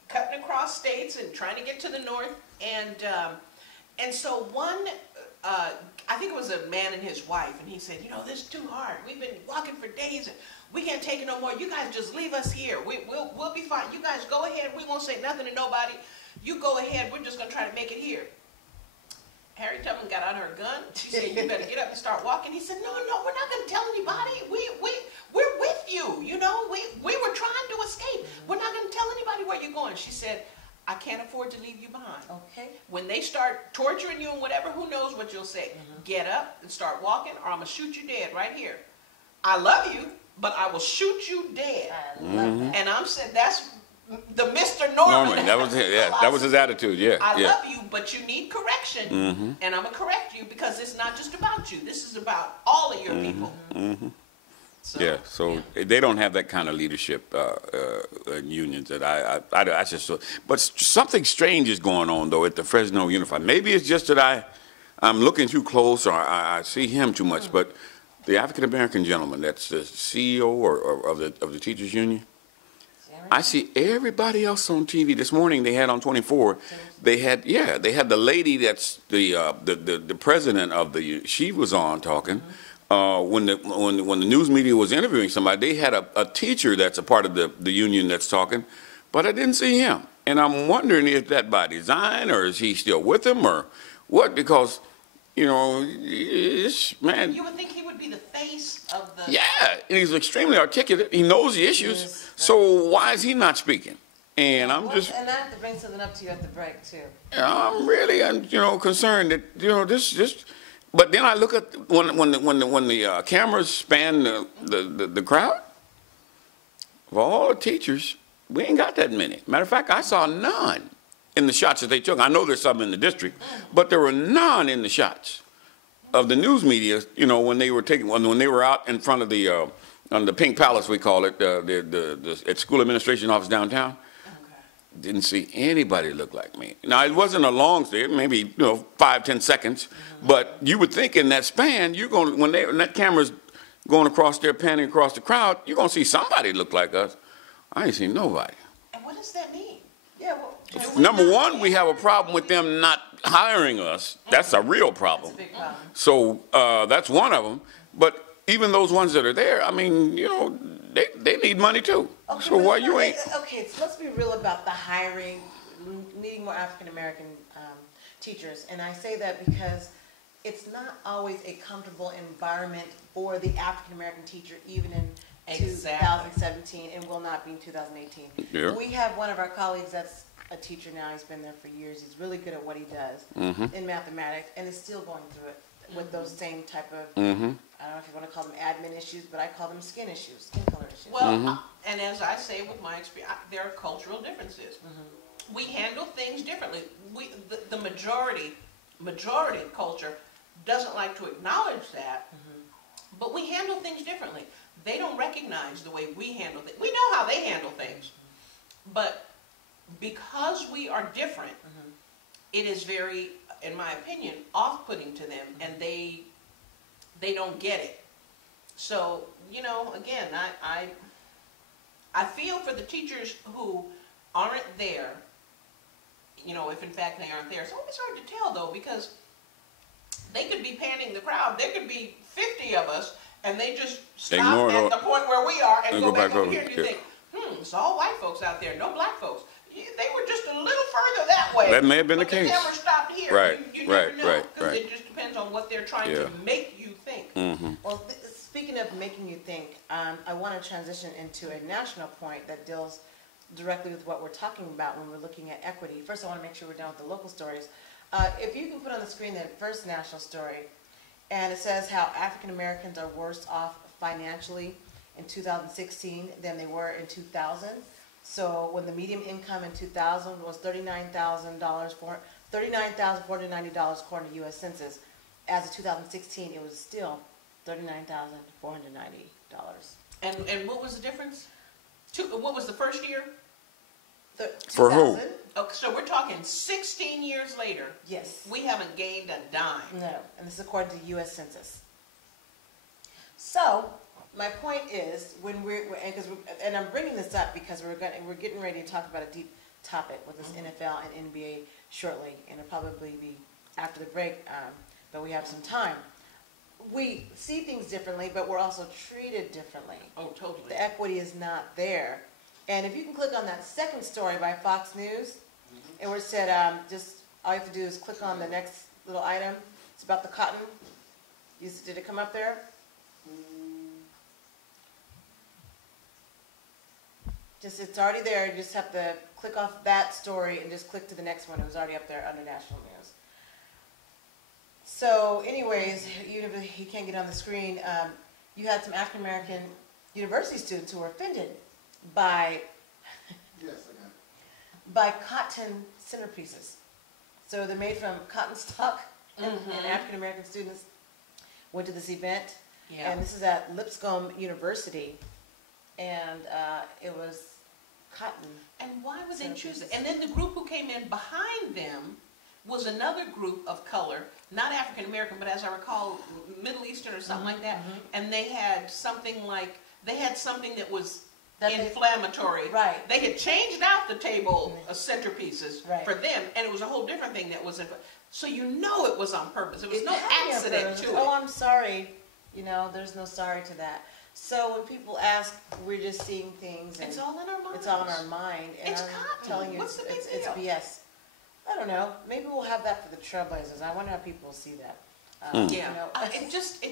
cutting across states and trying to get to the north. And so one, I think it was a man and his wife, and he said, this is too hard. We've been walking for days, and we can't take it no more. You guys just leave us here. We'll be fine. You guys go ahead. We won't say nothing to nobody. You go ahead. We're just going to try to make it here. Harriet Tubman got out her gun. She said, you better get up and start walking. He said, no, we're not going to tell anybody. We're with you. We were trying to escape. We're not going to tell anybody where you're going. She said, I can't afford to leave you behind. Okay. When they start torturing you and whatever, who knows what you'll say. Get up and start walking, or I'm going to shoot you dead right here. I love you, but I will shoot you dead. I love that. And I'm saying that's the Mr. Norman. That was it. Yeah, that was his attitude. Yeah. I love you, but you need correction, and I'm gonna correct you because it's not just about you. This is about all of your people. So they don't have that kind of leadership in unions that I just saw. But something strange is going on though at the Fresno Unified. Maybe it's just that I'm looking too close, or I see him too much. But the African American gentleman that's the CEO of the teachers union. I see everybody else on TV. This morning they had on 24. They had the lady that's the president of the. She was on talking. When the news media was interviewing somebody, they had a teacher that's a part of the union that's talking, but I didn't see him. And I'm wondering if that by design, or is he still with them, or what? Because man. You would think he would be the face of the. Yeah, and he's extremely articulate. He knows the issues. So why is he not speaking? And And I have to bring something up to you at the break too. I'm really, concerned that this. But then I look at when the cameras span the crowd. Of all the teachers, we ain't got that many. Matter of fact, I saw none in the shots that they took. I know there's some in the district, but there were none in the shots of the news media. When they were out in front of on the Pink Palace, we call it, at school administration office downtown. Didn't see anybody look like me. Now, it wasn't a long stay, maybe 5-10 seconds, but you would think in that span, when that camera's going across there, panning across the crowd, you're gonna see somebody look like us. I ain't seen nobody. And what does that mean? Yeah, Number one, we have a problem with them not hiring us. That's a real problem. That's a big problem. So that's one of them. But even those ones that are there, I mean, they need money too. Okay, so why you ain't? Okay, so let's be real about the hiring. needing more African American teachers. And I say that because it's not always a comfortable environment for the African American teacher, even in 2017, and will not be in 2018. Yeah. We have one of our colleagues that's a teacher now. He's been there for years. He's really good at what he does in mathematics, and is still going through it with those same type of, I don't know if you want to call them admin issues, but I call them skin issues, skin color issues. Well, and as I say with my experience, there are cultural differences. We handle things differently. The majority culture doesn't like to acknowledge that, but we handle things differently. They don't recognize the way we handle things. We know how they handle things, but because we are different, it is very, in my opinion, off-putting to them, and they don't get it. So, you know, again, I feel for the teachers who aren't there, you know, if in fact they aren't there. So it's hard to tell, though, because they could be panning the crowd. There could be 50 of us, and they just stop at the point where we are and go back over here, and you think, it's all white folks out there, no black folks. They were just a little further that way. That may have been the case. They never stopped here. Right, you never know, right. It just depends on what they're trying to make you think. Well, speaking of making you think, I want to transition into a national point that deals directly with what we're talking about when we're looking at equity. First, I want to make sure we're done with the local stories. If you can put on the screen the first national story, and it says how African Americans are worse off financially in 2016 than they were in 2000. So when the median income in 2000 was $39,490 according to U.S. Census, as of 2016 it was still $39,490. And what was the difference? What was the first year? For who? Okay, so we're talking 16 years later. Yes. We haven't gained a dime. No, and this is according to U.S. Census. So my point is, and I'm bringing this up because we're getting ready to talk about a deep topic with this NFL and NBA shortly, and it'll probably be after the break, but we have some time. We see things differently, but we're also treated differently. Oh, totally. The equity is not there. And if you can click on that second story by Fox News, and where it said, just all you have to do is click on the next little item. It's about the cotton. Did it come up there? It's already there. You just have to click off that story and just click to the next one. It was already up there under national news. So anyways, even if you can't get on the screen, you had some African American university students who were offended by by cotton centerpieces. So they're made from cotton stock, and African American students went to this event, and this is at Lipscomb University, and it was cotton. And why would they choose it? And then the group who came in behind them was another group of color, not African American, but as I recall, Middle Eastern or something like that. And they had something that was inflammatory. Right. They had changed out the table centerpieces for them, and it was a whole different thing that was so you know it was on purpose. It was no accident to it. Oh, I'm sorry. You know, there's no sorry to that. So when people ask, we're just seeing things. And it's all in our mind. It's all in our mind. And it's I'm cotton. telling you, What's the big it's deal? BS. I don't know. Maybe we'll have that for the Trailblazers. I wonder how people will see that. Yeah. You know, it just.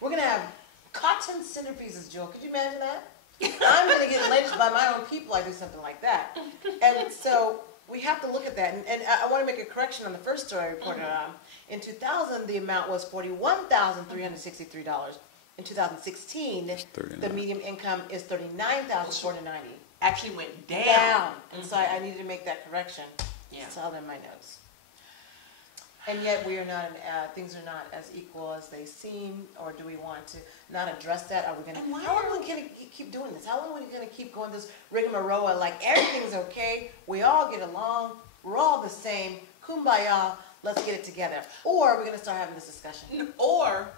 We're gonna have cotton centerpieces, Joel. Could you imagine that? I'm gonna get lynched by my own people. I do something like that. And so we have to look at that. And I want to make a correction on the first story I reported on. In 2000, the amount was $41,363. In 2016, the median income is $39,490. Actually went down. And so I needed to make that correction. Yeah. It's all in my notes. And yet we are not, things are not as equal as they seem, or do we want to not address that? Are we going to, how long are we going to keep doing this? How long are we going to keep going this rigmarole like everything's okay, we all get along, we're all the same, kumbaya, let's get it together? Or are we going to start having this discussion? Or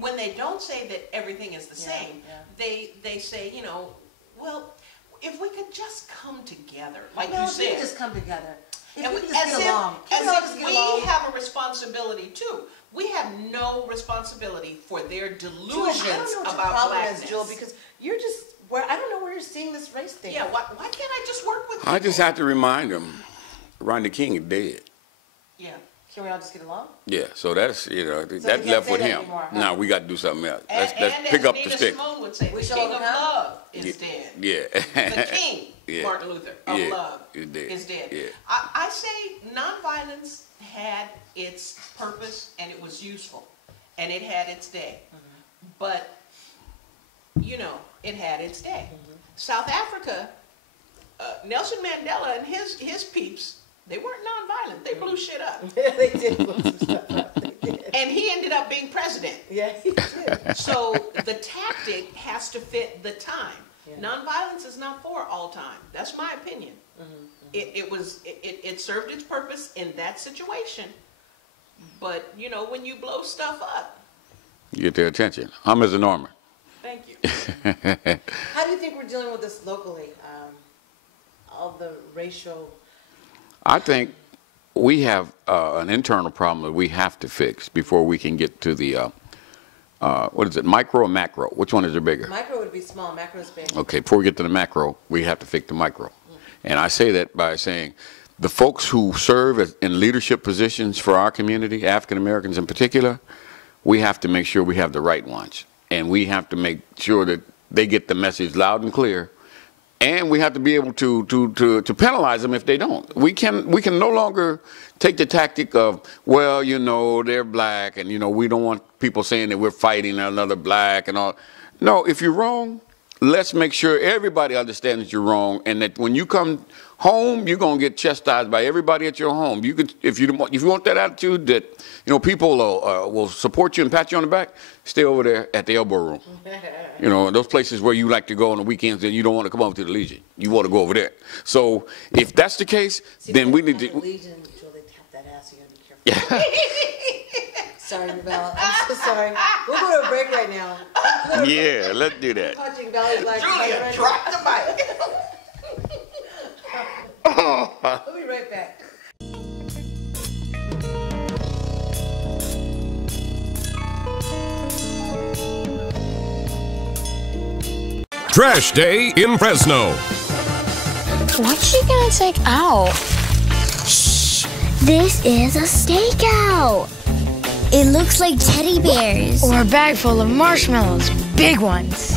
when they don't say that everything is the same, they say, you know, well, if we could just come together, like you said. We could just come together. And we just get along. As if we have a responsibility too. We have no responsibility for their delusions Jewel, I don't know what about your problem blackness. is, Jewel, because you're just where I don't know where you're seeing this race thing. Yeah, why can't I just work with people? I just have to remind them, Rodney King is dead. Yeah. Can we all just get along? Yeah, so that's, you know, So that's you can't left say with that him. anymore, huh? Now we got to do something else. And Let's pick up the Nina stick. Simone would say, We the shall king of overcome. love is dead. Yeah. The king, Yeah. Martin Luther, of Yeah. love Is dead. Yeah. I say nonviolence had its purpose and it was useful and it had its day. But, you know, it had its day. South Africa, Nelson Mandela and his peeps, they weren't nonviolent. They blew shit up. They did blow some stuff up. They did. And he ended up being president. Yeah, he did. So the tactic has to fit the time. Nonviolence is not for all time. That's my opinion. It served its purpose in that situation. But, you know, when you blow stuff up. You get their attention. I'm as a Norman. Thank you. How do you think we're dealing with this locally? All the racial... I think we have an internal problem that we have to fix before we can get to the, what is it, micro or macro? Which one is the bigger? Micro would be small, macro is big. Okay, before we get to the macro, we have to fix the micro. And I say that by saying the folks who serve in leadership positions for our community, African Americans in particular, we have to make sure we have the right ones. And we have to make sure that they get the message loud and clear. And we have to be able to penalize them if they don't. We can no longer take the tactic of, well, you know, they're black, and, you know, we don't want people saying that we're fighting another black and all. No, if you're wrong, let's make sure everybody understands that you're wrong, and that when you come home, you're gonna get chastised by everybody at your home. You could, if you want that attitude that, you know, people will support you and pat you on the back, stay over there at the elbow room. You know, those places where you like to go on the weekends and you don't want to come over to the Legion. You want to go over there. So if that's the case, then we need to. The Legion, until they tap that ass, you gotta be careful. Sorry, Val. I'm so sorry. We'll go to a break right now. Yeah, let's do that. Punching Valley Black. Julia, drop the mic. We'll be right back. Trash Day in Fresno. What's she gonna take out? Shh! This is a stakeout. It looks like teddy bears. Or a bag full of marshmallows, big ones.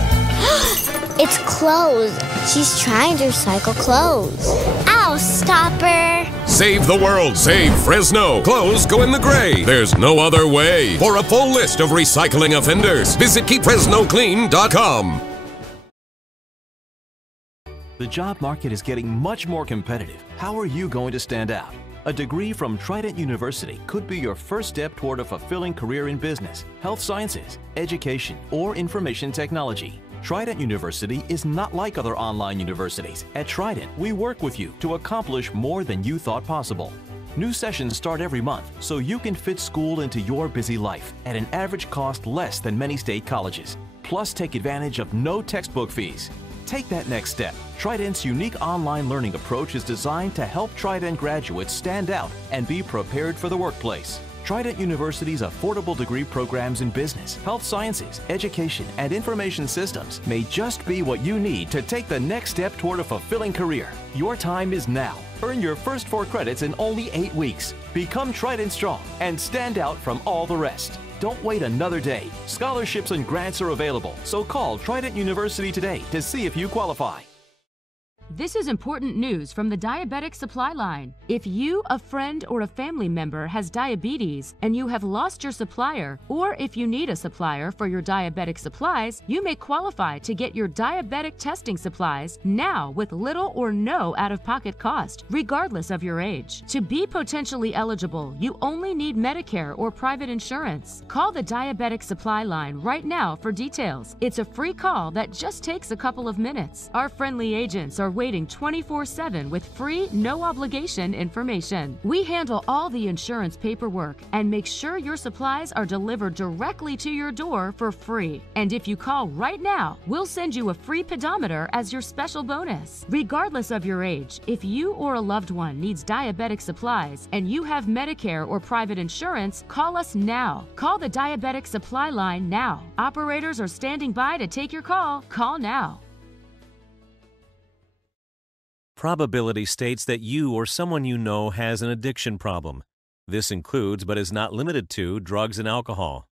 It's clothes. She's trying to recycle clothes. Ow, stop her. Save the world. Save Fresno. Clothes go in the gray. There's no other way. For a full list of recycling offenders, visit keepfresnoclean.com. The job market is getting much more competitive. How are you going to stand out? A degree from Trident University could be your first step toward a fulfilling career in business, health sciences, education, or information technology. Trident University is not like other online universities. At Trident, we work with you to accomplish more than you thought possible. New sessions start every month, so you can fit school into your busy life at an average cost less than many state colleges. Plus, take advantage of no textbook fees. Take that next step. Trident's unique online learning approach is designed to help Trident graduates stand out and be prepared for the workplace. Trident University's affordable degree programs in business, health sciences, education, and information systems may just be what you need to take the next step toward a fulfilling career. Your time is now. Earn your first 4 credits in only 8 weeks. Become Trident Strong and stand out from all the rest. Don't wait another day. Scholarships and grants are available, so call Trident University today to see if you qualify. This is important news from the Diabetic Supply Line. If you, a friend, or a family member has diabetes and you have lost your supplier, or if you need a supplier for your diabetic supplies, you may qualify to get your diabetic testing supplies now with little or no out-of-pocket cost, regardless of your age. To be potentially eligible, you only need Medicare or private insurance. Call the Diabetic Supply Line right now for details. It's a free call that just takes a couple of minutes. Our friendly agents are waiting 24/7 with free, no-obligation information. We handle all the insurance paperwork and make sure your supplies are delivered directly to your door for free. And if you call right now, we'll send you a free pedometer as your special bonus. Regardless of your age, if you or a loved one needs diabetic supplies and you have Medicare or private insurance, call us now. Call the Diabetic Supply Line now. Operators are standing by to take your call. Call now. Probability states that you or someone you know has an addiction problem. This includes, but is not limited to, drugs and alcohol.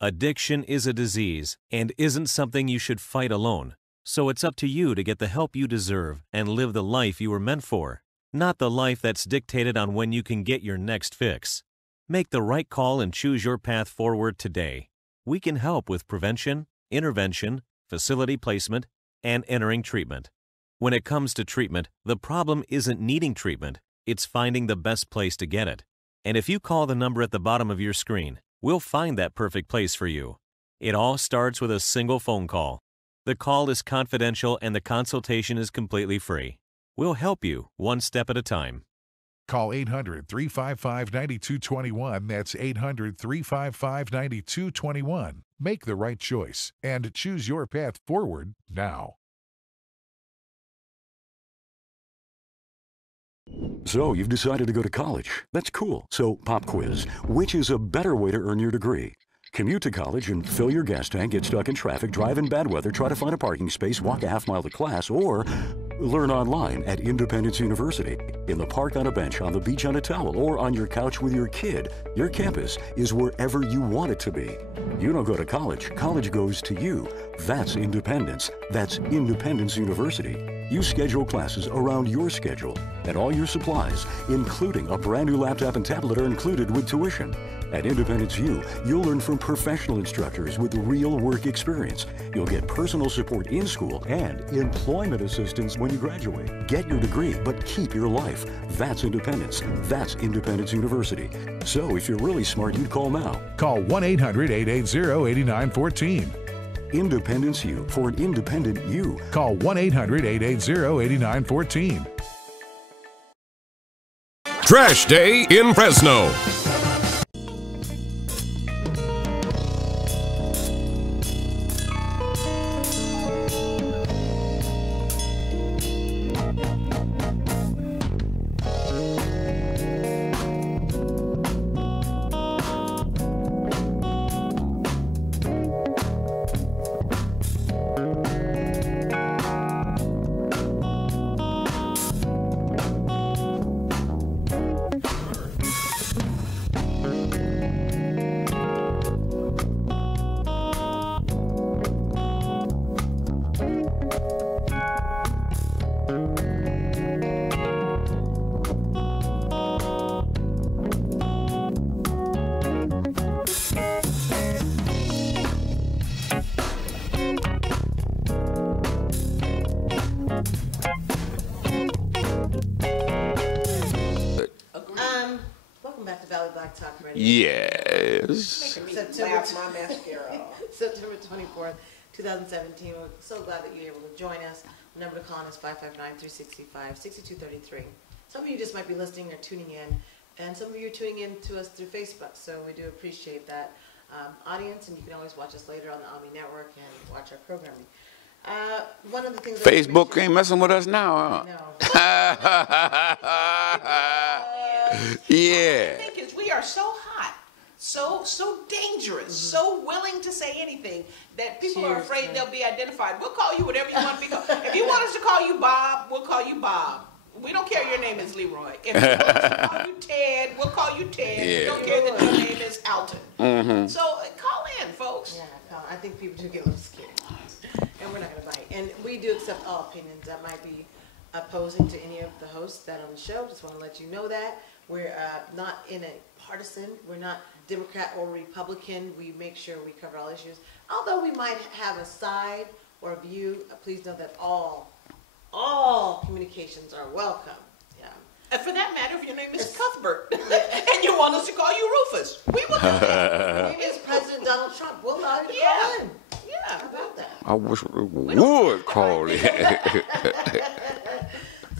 Addiction is a disease and isn't something you should fight alone. So it's up to you to get the help you deserve and live the life you were meant for, not the life that's dictated on when you can get your next fix. Make the right call and choose your path forward today. We can help with prevention, intervention, facility placement, and entering treatment. When it comes to treatment, the problem isn't needing treatment, it's finding the best place to get it. And if you call the number at the bottom of your screen, we'll find that perfect place for you. It all starts with a single phone call. The call is confidential and the consultation is completely free. We'll help you one step at a time. Call 800-355-9221. That's 800-355-9221. Make the right choice and choose your path forward now. So you've decided to go to college. That's cool. So pop quiz. Which is a better way to earn your degree? Commute to college and fill your gas tank, get stuck in traffic, drive in bad weather, try to find a parking space, walk a half-mile to class, or learn online at Independence University. In the park on a bench, on the beach on a towel, or on your couch with your kid. Your campus is wherever you want it to be. You don't go to college. College goes to you. That's independence. That's Independence University. You schedule classes around your schedule, and all your supplies, including a brand new laptop and tablet, are included with tuition. At Independence U, you'll learn from professional instructors with real work experience. You'll get personal support in school and employment assistance when you graduate. Get your degree, but keep your life. That's independence. That's Independence University. So if you're really smart, you'd call now. Call 1-800-880-8914. Independence U for an independent you. Call 1-800-880-8914. Trash Day in Fresno. Yes. September 24th, 2017. We're so glad that you're able to join us. The number to call is 559-365-6233. Some of you just might be listening or tuning in, and some of you are tuning in to us through Facebook, so we do appreciate that audience, and you can always watch us later on the ONME network and watch our programming. One of the things Facebook ain't messing with us now, huh? No. Yeah. The thing is, we are so hot, so dangerous, so willing to say anything that people are afraid they'll be identified. We'll call you whatever you want to be called. If you want us to call you Bob, we'll call you Bob. We don't care your name is Leroy. If you want us to call you Ted, we'll call you Ted. Yeah. We don't care that your name is Alton. Mm-hmm. So call in, folks. Yeah, I think people do get a little scared. And we're not going to bite. And we do accept all opinions that might be opposing to any of the hosts that are on the show. Just want to let you know that. We're not in a partisan. We're not Democrat or Republican. We make sure we cover all issues. Although we might have a side or a view, please know that all communications are welcome. Yeah. And for that matter, if your name is Cuthbert and you want us to call you Rufus, we will do that. Your name is President Donald Trump. We'll allow you to call in. Yeah. How about that? I wish we would call it.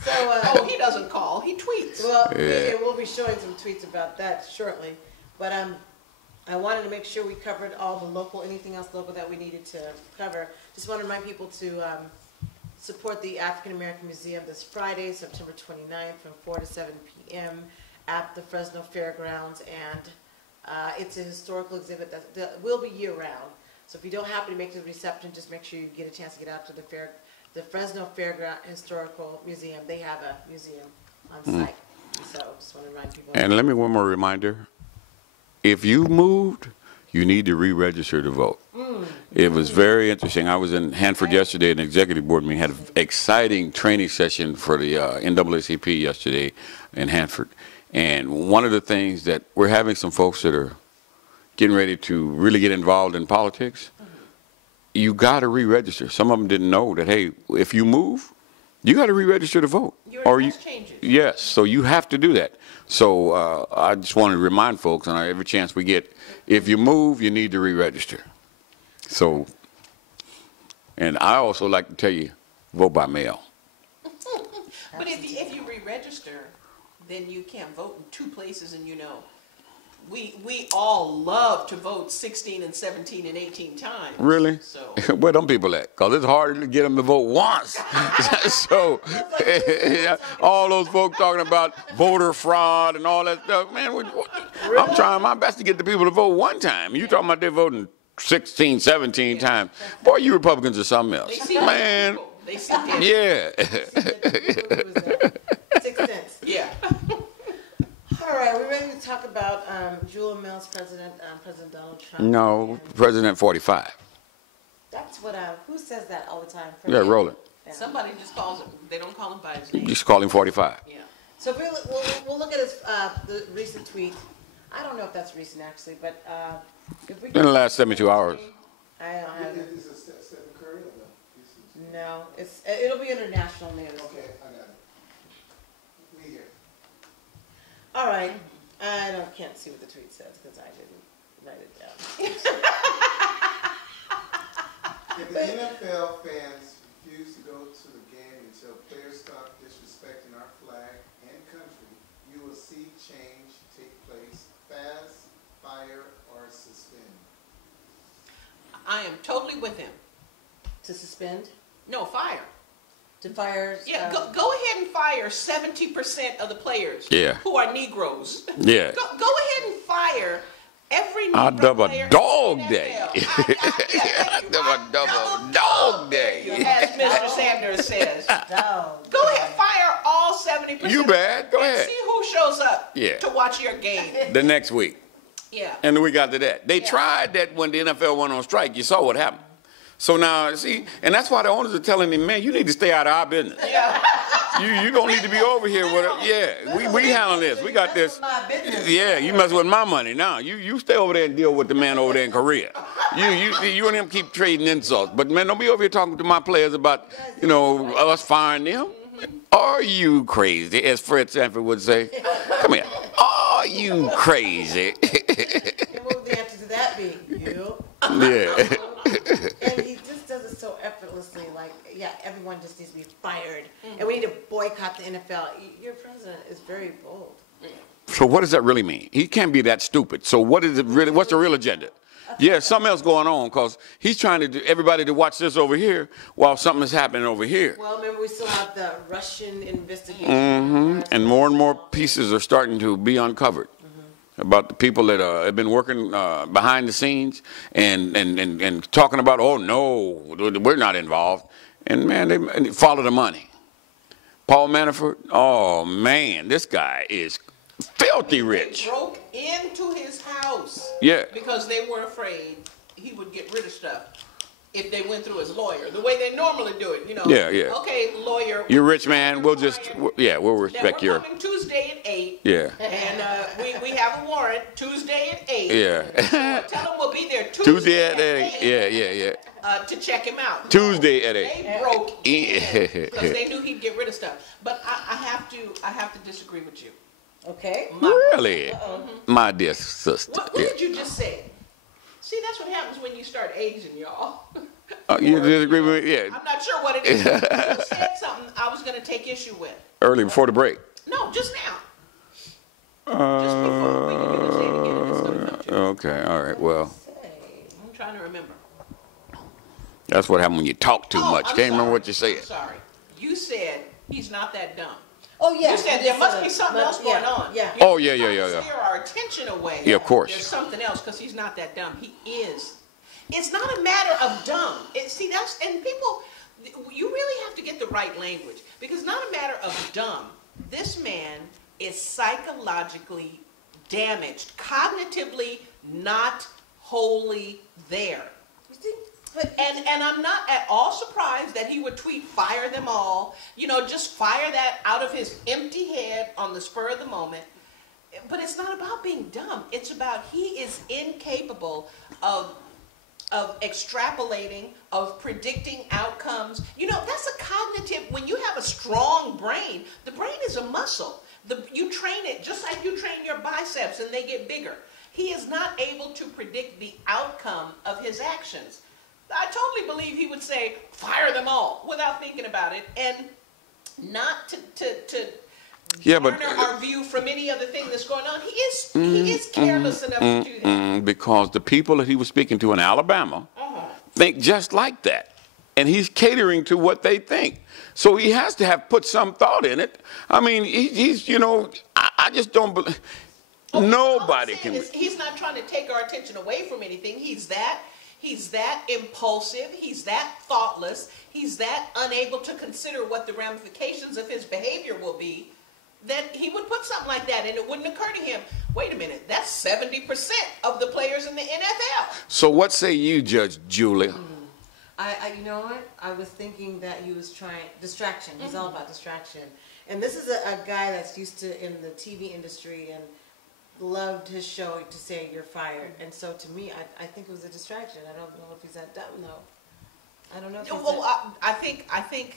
So, he doesn't call, he tweets. Well, we'll be showing some tweets about that shortly. But I wanted to make sure we covered all the local, anything else local that we needed to cover. Just want to remind people to support the African American Museum this Friday, September 29th from 4 to 7 p.m. at the Fresno Fairgrounds. And it's a historical exhibit that will be year-round. So if you don't happen to make the reception, just make sure you get a chance to get out to the the Fresno Fairground Historical Museum, they have a museum on site. So just want to remind people. And let me one more reminder. If you moved, you need to re-register to vote. It was very interesting. I was in Hanford yesterday, an executive board meeting, had an exciting training session for the NAACP yesterday in Hanford. And one of the things that we're having some folks that are getting ready to really get involved in politics, you got to re-register. Some of them didn't know that, hey, if you move, you got to re-register to vote. Your address changes. Yes, so you have to do that. So I just want to remind folks, on every chance we get, if you move, you need to re-register. So, and I also like to tell you, vote by mail. But if you re-register, then you can't vote in 2 places, and you know, we all love to vote 16 and 17 and 18 times. Really? So Where them people at? Because it's hard to get them to vote once. So all those folks talking about voter fraud and all that stuff, man, I'm trying my best to get the people to vote one time. You talking about they're voting 16, 17 times. Boy, you Republicans are something else. Man. They see dead. Yeah. 6 cents. Yeah. All right, we're ready to talk about Jewel Mills, President Donald Trump. No, President 45. That's what who says that all the time? Yeah, roll it. Yeah. Somebody just calls him. They don't call him by his name. Just call him 45. Yeah. So we'll look at his the recent tweet. I don't know if that's recent actually, but if we In the last 72 hours. I don't have it. Is it Stephen Curry or no? No, it'll be international news. Okay, I got it. Me here. All right, I can't see what the tweet says because I didn't write it down. If the NFL fans refuse to go to the game until players stop disrespecting our flag and country, you will see change take place fast, fire, or suspend. I am totally with him. To suspend? No, fire. To fire? Yeah, go ahead and fire 70% of the players who are Negroes. Yeah. Go ahead and fire every Negro I'll dub player a dog in the day. NFL. I'll dub a double dog day. As Mr. Sanders says. Dog. Go ahead and fire all 70%. You bad. Go and ahead. see who shows up Yeah. to watch your game. The next week. Yeah. And the week after that. They tried that when the NFL went on strike. You saw what happened. So now, see, and that's why the owners are telling him, man, you need to stay out of our business. Yeah. You don't need to be over here with us. Yeah, we handle this. We got this. Yeah, you mess with my money now. You stay over there and deal with the man over there in Korea. You and him keep trading insults. But man, don't be over here talking to my players about, us firing them. Are you crazy, as Fred Sanford would say? Come here. Are you crazy? And what would the answer to that be? You. Yeah. And he just does it so effortlessly, like, everyone just needs to be fired. And we need to boycott the NFL. Your president is very bold. So what does that really mean? He can't be that stupid. So what is it really? What's the real agenda? Yeah, something else going on because he's trying to do everybody to watch this over here while something is happening over here. Well, remember we still have the Russian investigation. And more pieces are starting to be uncovered about the people that have been working behind the scenes and talking about, oh no, we're not involved. And man, they follow the money. Paul Manafort, oh man, this guy is filthy rich. They broke into his house. Yeah. Because they were afraid he would get rid of stuff if they went through his lawyer, the way they normally do it, Yeah. Okay, lawyer. You're rich, man. We'll respect your. We're coming Tuesday at 8. Yeah. And we have a warrant Tuesday at 8. Yeah. So tell them we'll be there Tuesday at 8. Yeah. To check him out. Tuesday at 8. They broke in because they knew he'd get rid of stuff. But I have to disagree with you. Okay. Really? My dear sister. What did you just say? See, that's what happens when you start aging, y'all. You disagree with me? Yeah. I'm not sure what it is. You said something I was going to take issue with. Early before the break. No, just now. Just before we can say it again. It's gonna come to you. Okay. All right. Well. I'm trying to remember. That's what happened when you talk too much. Can't remember what you said. I'm sorry. You said he's not that dumb. Oh, yeah. You said there must be something else going on. Yeah. Oh, yeah. Steer our attention away. Yeah, of course. There's something else because he's not that dumb. He is. It's not a matter of dumb. And people, you really have to get the right language, because it's not a matter of dumb. This man is psychologically damaged, cognitively not wholly there. And I'm not at all surprised that he would tweet, fire them all, you know, just fire that out of his empty head on the spur of the moment. But it's not about being dumb. It's about he is incapable of extrapolating, of predicting outcomes. You know, that's a cognitive, when you have a strong brain, the brain is a muscle. You train it just like you train your biceps and they get bigger. He is not able to predict the outcome of his actions. I totally believe he would say, fire them all, without thinking about it, and not to garner our view from any other thing that's going on. He is careless enough to do that. Because the people that he was speaking to in Alabama think just like that. And he's catering to what they think. So he has to have put some thought in it. I mean, he's, you know, I just don't believe, nobody can. He's not trying to take our attention away from anything. He's that impulsive, he's that thoughtless, he's that unable to consider what the ramifications of his behavior will be, that he would put something like that, and it wouldn't occur to him, wait a minute, that's 70% of the players in the NFL. So what say you, Judge Julia? You know what? I was thinking that he was trying, distraction. He's all about distraction. And this is a guy that's used to, in the TV industry, and loved his show to say you're fired. And so to me, I think it was a distraction. I don't know if he's that dumb though. I don't know if he's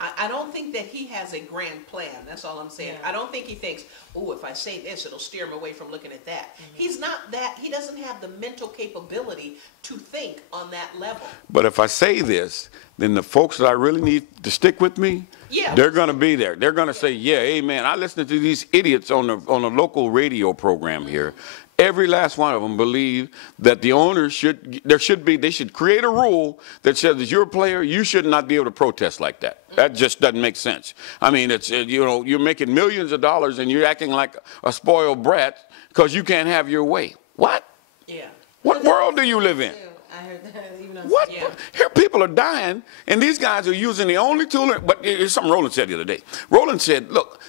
I don't think that he has a grand plan. That's all I'm saying. Yeah. I don't think he thinks, oh, if I say this, it'll steer him away from looking at that. He's not that. He doesn't have the mental capability to think on that level. But if I say this, then the folks that I really need to stick with me, they're going to be there. They're going to say, yeah, amen. I listen to these idiots on a local radio program here. Every last one of them believe that the owners they should create a rule that says as you're a player, you should not be able to protest like that. That just doesn't make sense. I mean, it's, you know, you're making millions of dollars and you're acting like a spoiled brat because you can't have your way. What? Yeah. What world do you live in? I heard that. Even on what? Yeah. Here people are dying, and these guys are using the only tool. But it's something Roland said the other day. Roland said, look,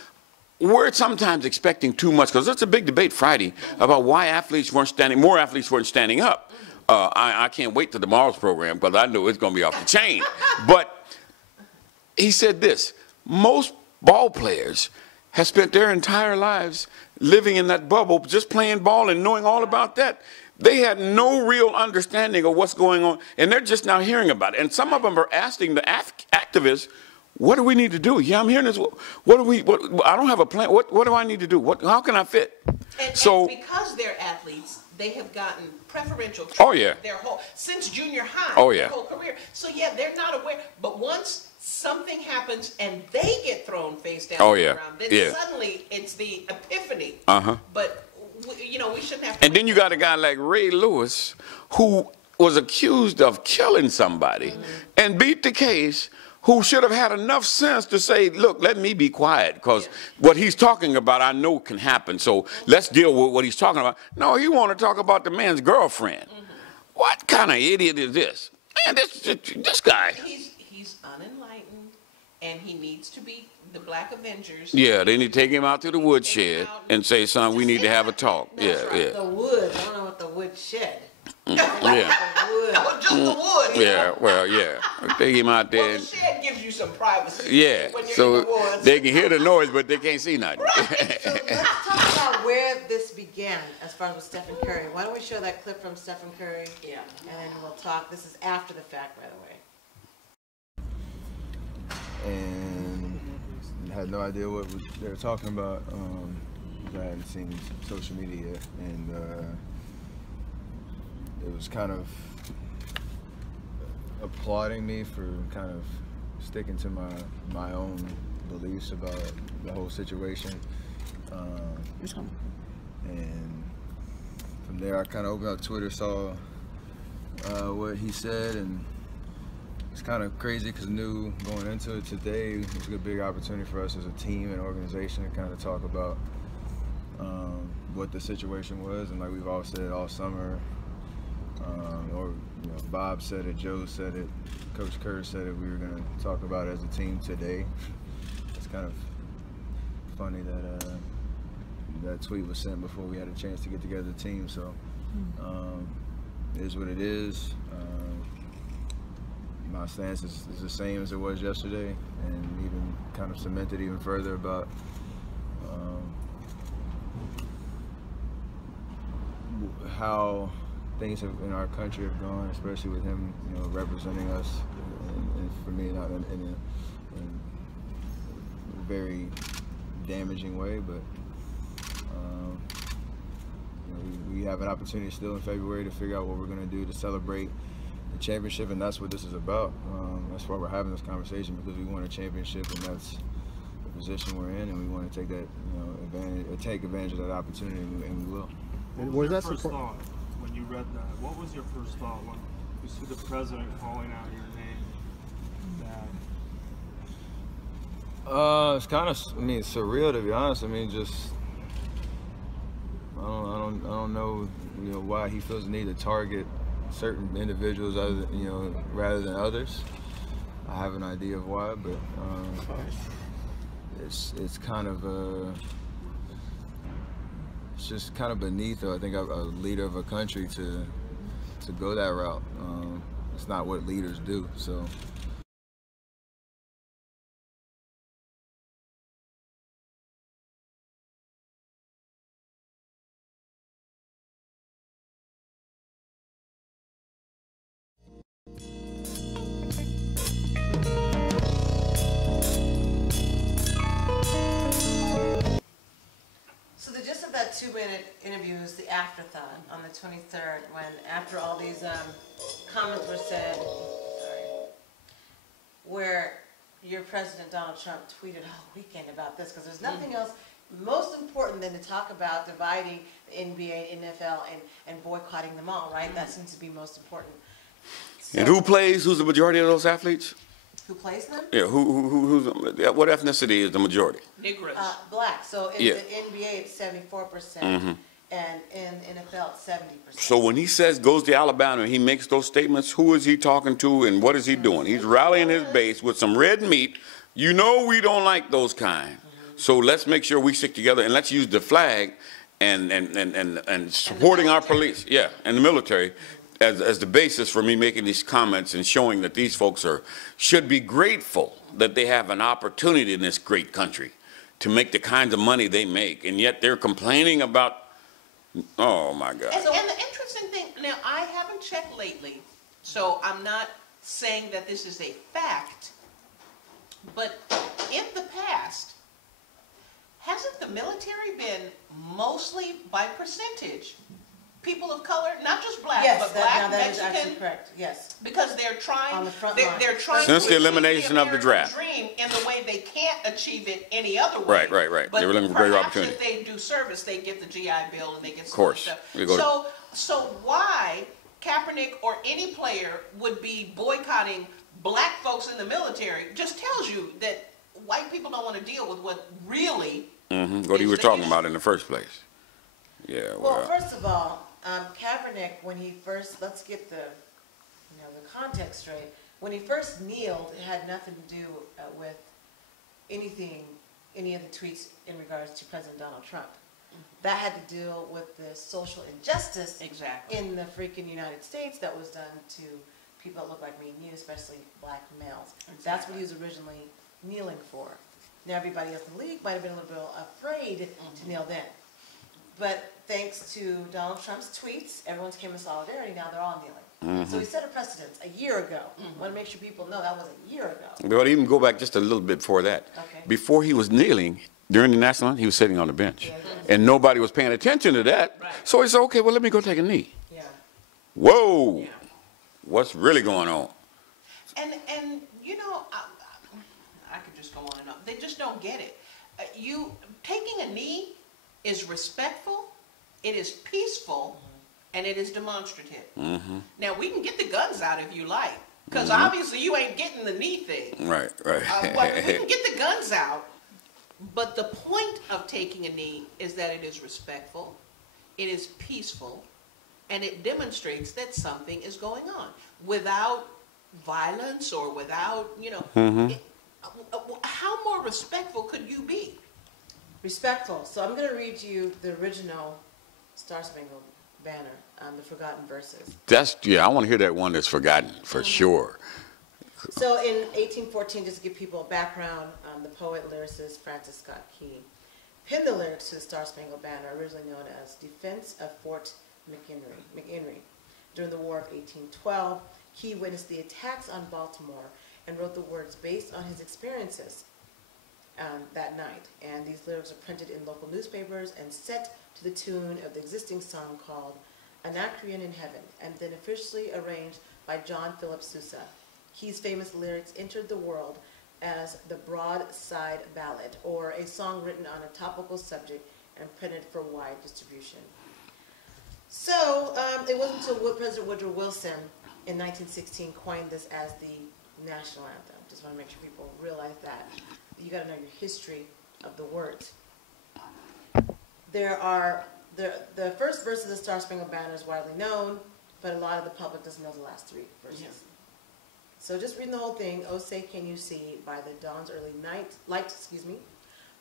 we're sometimes expecting too much, because there's a big debate Friday about why more athletes weren't standing up. I can't wait till tomorrow's program, because I know it's going to be off the chain. But he said this: most ball players have spent their entire lives living in that bubble, just playing ball and knowing all about that. They had no real understanding of what's going on, and they're just now hearing about it. And some of them are asking the activists, what do we need to do? Yeah, I'm hearing this. I don't have a plan. What do I need to do? How can I fit? And because they're athletes, they have gotten preferential treatment since junior high, their whole career. So yeah, they're not aware. But once something happens and they get thrown face down on the ground, then suddenly it's the epiphany. But you know, we shouldn't have to. And then you got a guy like Ray Lewis, who was accused of killing somebody and beat the case, who should have had enough sense to say, look, let me be quiet, because what he's talking about I know can happen, so let's deal with what he's talking about. No, he want to talk about the man's girlfriend. What kind of idiot is this? Man, this guy. He's unenlightened, and he needs to be the Black Avengers. Yeah, they need to take him out to the woodshed and say, son, we need to have a talk. The woods. I don't know what the woodshed. Just the wood. Yeah, well, take him out there. Well, the shed gives you some privacy. Yeah, so they can hear the noise, but they can't see nothing. Right. So let's talk about where this began as far as with Stephen Curry. Why don't we show that clip from Stephen Curry? Yeah. And we'll talk. This is after the fact, by the way. And I had no idea what they were talking about. I hadn't seen social media yet, and it was kind of applauding me for kind of sticking to my own beliefs about the whole situation. And from there, I kind of opened up Twitter, saw what he said, and it's kind of crazy because I knew going into it today it was a big opportunity for us as a team and organization to kind of talk about what the situation was. And like we've all said all summer, or Bob said it, Joe said it, Coach Kerr said it. We were going to talk about it as a team today. It's kind of funny that that tweet was sent before we had a chance to get together as a team. So it is what it is. My stance is the same as it was yesterday, and even kind of cemented even further about how things in our country have gone, especially with him, representing us, and for me, not in a very damaging way, but we have an opportunity still in February to figure out what we're going to do to celebrate the championship, and that's what this is about. That's why we're having this conversation, because we want a championship, and that's the position we're in, and we want to take that, take advantage of that opportunity, and we will. What was your first thought when you read that? What was your first thought when you see the president calling out your name? It's kind of, surreal, to be honest. Just I don't know, why he feels the need to target certain individuals rather than others. I have an idea of why, but it's kind of it's just kind of beneath, I think, a leader of a country to go that route. It's not what leaders do. So. So the gist of that 2-minute interview is the afterthought on the 23rd, when after all these comments were said, where your president Donald Trump tweeted all weekend about this, because there's nothing else most important than to talk about dividing the NBA, NFL, and boycotting them all, right? That seems to be most important. So, and who plays? Who's the majority of those athletes? Who plays them? Yeah, what ethnicity is the majority? Negroes. Black. So in the NBA it's 74%, and in NFL it's 70%. So when he says goes to Alabama and he makes those statements, who is he talking to and what is he doing? He's rallying his base with some red meat. We don't like those kind. So let's make sure we stick together, and let's use the flag and supporting our police, and the military, as the basis for me making these comments and showing that these folks should be grateful that they have an opportunity in this great country to make the kinds of money they make, and yet they're complaining about, oh my God. And the interesting thing, now I haven't checked lately, so I'm not saying that this is a fact, but in the past, hasn't the military been mostly by percentage people of color, not just black, but black, that Mexican? is actually correct. Yes, because they're trying. On the front they're trying since to the elimination of the draft. Dream in the way they can't achieve it any other way. Right. But they were looking for greater perhaps opportunity. if they do service, they get the GI Bill and they get some of course. Stuff. So why Kaepernick or any player would be boycotting black folks in the military just tells you that white people don't want to deal with what really. What he was talking about in the first place. Yeah. Well, first of all, Kaepernick, when he first, let's get the context straight. When he first kneeled, it had nothing to do with any of the tweets in regards to President Donald Trump. That had to deal with the social injustice in the freaking United States that was done to people that look like me and you, especially black males. That's what he was originally kneeling for. Now everybody else in the league might have been a little bit afraid to kneel then. But thanks to Donald Trump's tweets, everyone's came in solidarity. Now they're all kneeling. So he set a precedent a year ago. I want to make sure people know that was a year ago. But even go back just a little bit before that. Okay. Before he was kneeling, during the national anthem, he was sitting on the bench. And nobody was paying attention to that. Right. So he said, okay, well, let me go take a knee. Yeah. Whoa. Yeah. What's really going on? And I could just go on and on. They just don't get it. Taking a knee is respectful, it is peaceful, and it is demonstrative. Now, we can get the guns out if you like, because obviously you ain't getting the knee thing. Right. But we can get the guns out, but the point of taking a knee is that it is respectful, it is peaceful, and it demonstrates that something is going on without violence or without, you know, how more respectful could you be? Respectful. So I'm going to read you the original Star Spangled Banner, the Forgotten Verses. Yeah, I want to hear that one that's forgotten, for sure. So in 1814, just to give people a background, the poet lyricist Francis Scott Key penned the lyrics to the Star Spangled Banner, originally known as Defense of Fort McHenry. During the War of 1812, Key witnessed the attacks on Baltimore and wrote the words based on his experiences that night. And these lyrics are printed in local newspapers and set to the tune of the existing song called Anacreon in Heaven, and then officially arranged by John Philip Sousa. Key's famous lyrics entered the world as the Broadside Ballad, or a song written on a topical subject and printed for wide distribution. So it wasn't until President Woodrow Wilson in 1916 coined this as the national anthem. Just want to make sure people realize that. You got to know your history of the words. There are the first verse of the Star Spangled Banner is widely known, but a lot of the public doesn't know the last three verses. Yes. So just reading the whole thing, "Oh say can you see, by the dawn's early light,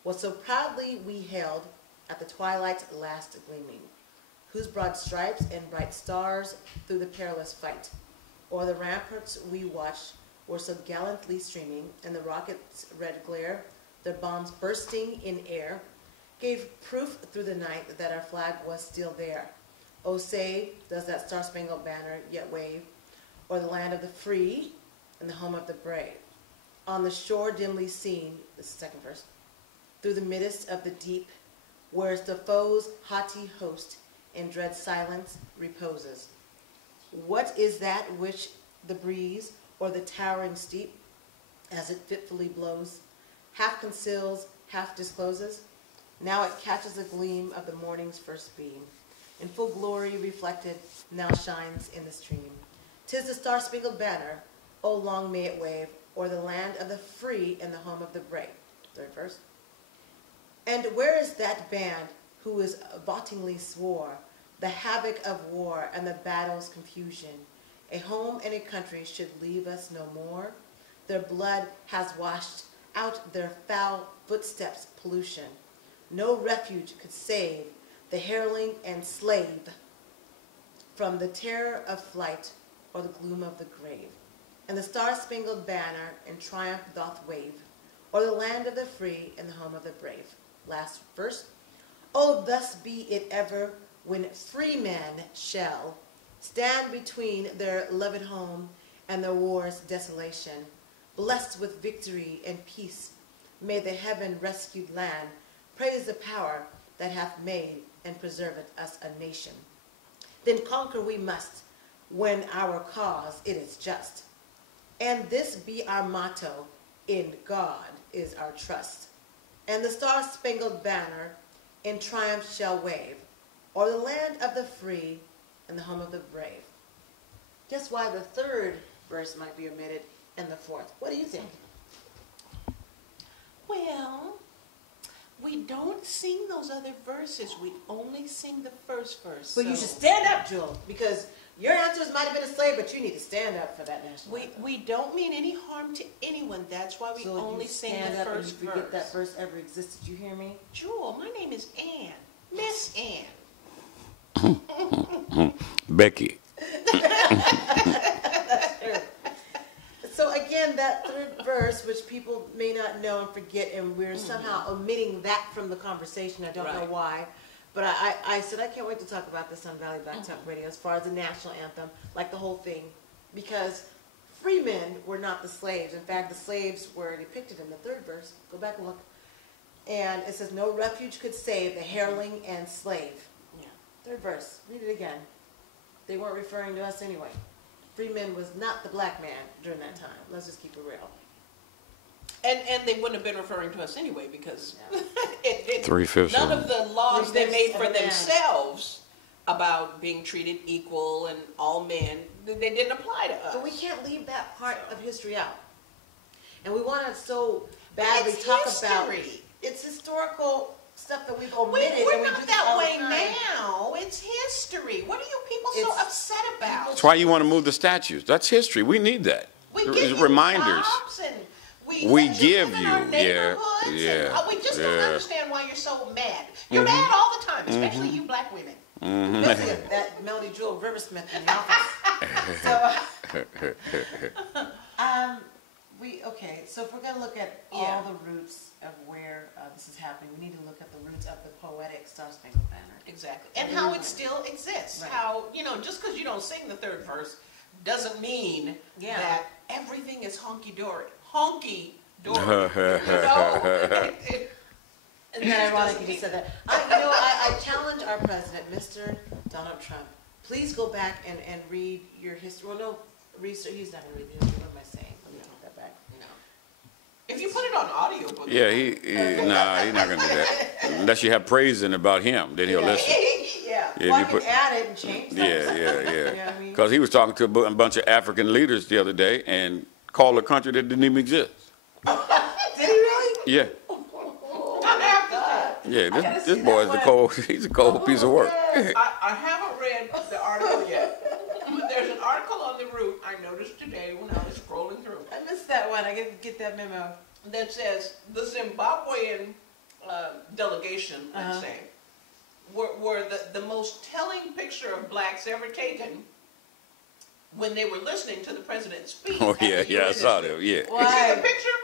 was so proudly we hailed at the twilight's last gleaming, whose broad stripes and bright stars through the perilous fight, o'er the ramparts we watched were so gallantly streaming, and the rockets' red glare, their bombs bursting in air, gave proof through the night that our flag was still there. Oh say, does that Star-Spangled Banner yet wave, o'er the land of the free and the home of the brave? On the shore dimly seen," this is the second verse, "through the midst of the deep, where's the foe's haughty host in dread silence reposes. What is that which the breeze or the towering steep, as it fitfully blows, half conceals, half discloses? Now it catches a gleam of the morning's first beam, in full glory reflected, now shines in the stream. 'Tis the Star-Spangled Banner, oh long may it wave, o'er the land of the free and the home of the brave." Third verse. "And where is that band who is vauntingly swore the havoc of war and the battle's confusion? A home and a country should leave us no more. Their blood has washed out their foul footsteps' pollution. No refuge could save the hireling and slave from the terror of flight or the gloom of the grave. And the Star-Spangled Banner in triumph doth wave o'er the land of the free and the home of the brave." Last verse. "Oh, thus be it ever when free men shall stand between their loved home and the war's desolation. Blessed with victory and peace, may the heaven-rescued land praise the power that hath made and preserved us a nation. Then conquer we must, when our cause it is just. And this be our motto, in God is our trust. And the Star-Spangled Banner in triumph shall wave o'er the land of the free and the home of the brave." Guess why the third verse might be omitted and the fourth? What do you think? Well, we don't sing those other verses. We only sing the first verse. But you should stand up, Jewel, because your answers might have been a slave, but you need to stand up for that national anthem. We don't mean any harm to anyone. That's why we only sing the first verse. You forget that verse ever existed. You hear me? Jewel, my name is Ann. Miss Ann. Becky. That's true. So again, that third verse, which people may not know and forget, and we're somehow omitting that from the conversation. I don't know why. But I said I can't wait to talk about this on Valley Black Talk Radio as far as the national anthem, like the whole thing. Because free men were not the slaves. In fact, the slaves were depicted in the third verse. Go back and look. And it says, no refuge could save the hireling and slave. Yeah. Third verse. Read it again. They weren't referring to us anyway. Free men was not the black man during that time. Let's just keep it real. And they wouldn't have been referring to us anyway because none of the laws they made for themselves about being treated equal and all men, they didn't apply to us. But we can't leave that part of history out. And we want to so badly talk about it's historical stuff that we've omitted. We're not that way now. It's history. What are you people so upset about? That's why you want to move the statues. That's history. We need that. We give you reminders. Jobs and we give you, yeah. We just don't understand why you're so mad. You're mad all the time, especially you black women. That Melody Jewel Riversmith in the office. So if we're going to look at all the roots of where this is happening, we need to look at the roots of the poetic Star Spangled Banner. Exactly. And how it still exists. Right. How, just because you don't sing the third verse doesn't mean that everything is honky-dory. Honky-dory. Isn't that ironic you just said that? I challenge our president, Mr. Donald Trump. Please go back and read your history. Well, no, research. He's not going to read the history. What am I saying? Let me take that back. No. If you put it on audio book. Yeah, he's not going to do that. Unless you have praising about him, then he'll listen. Well, I can add it and change things. Yeah. Because he was talking to a bunch of African leaders the other day and called a country that didn't even exist. Did he really? Yeah. Yeah, this boy is he's a cold piece of work. I haven't read the article yet. But there's an article on the route I noticed today when I was scrolling through. I missed that one. I didn't get that memo. That says the Zimbabwean delegation, let's say, were the most telling picture of blacks ever taken when they were listening to the president's speech. Oh, yeah, I saw them, yeah. Why? You see the picture?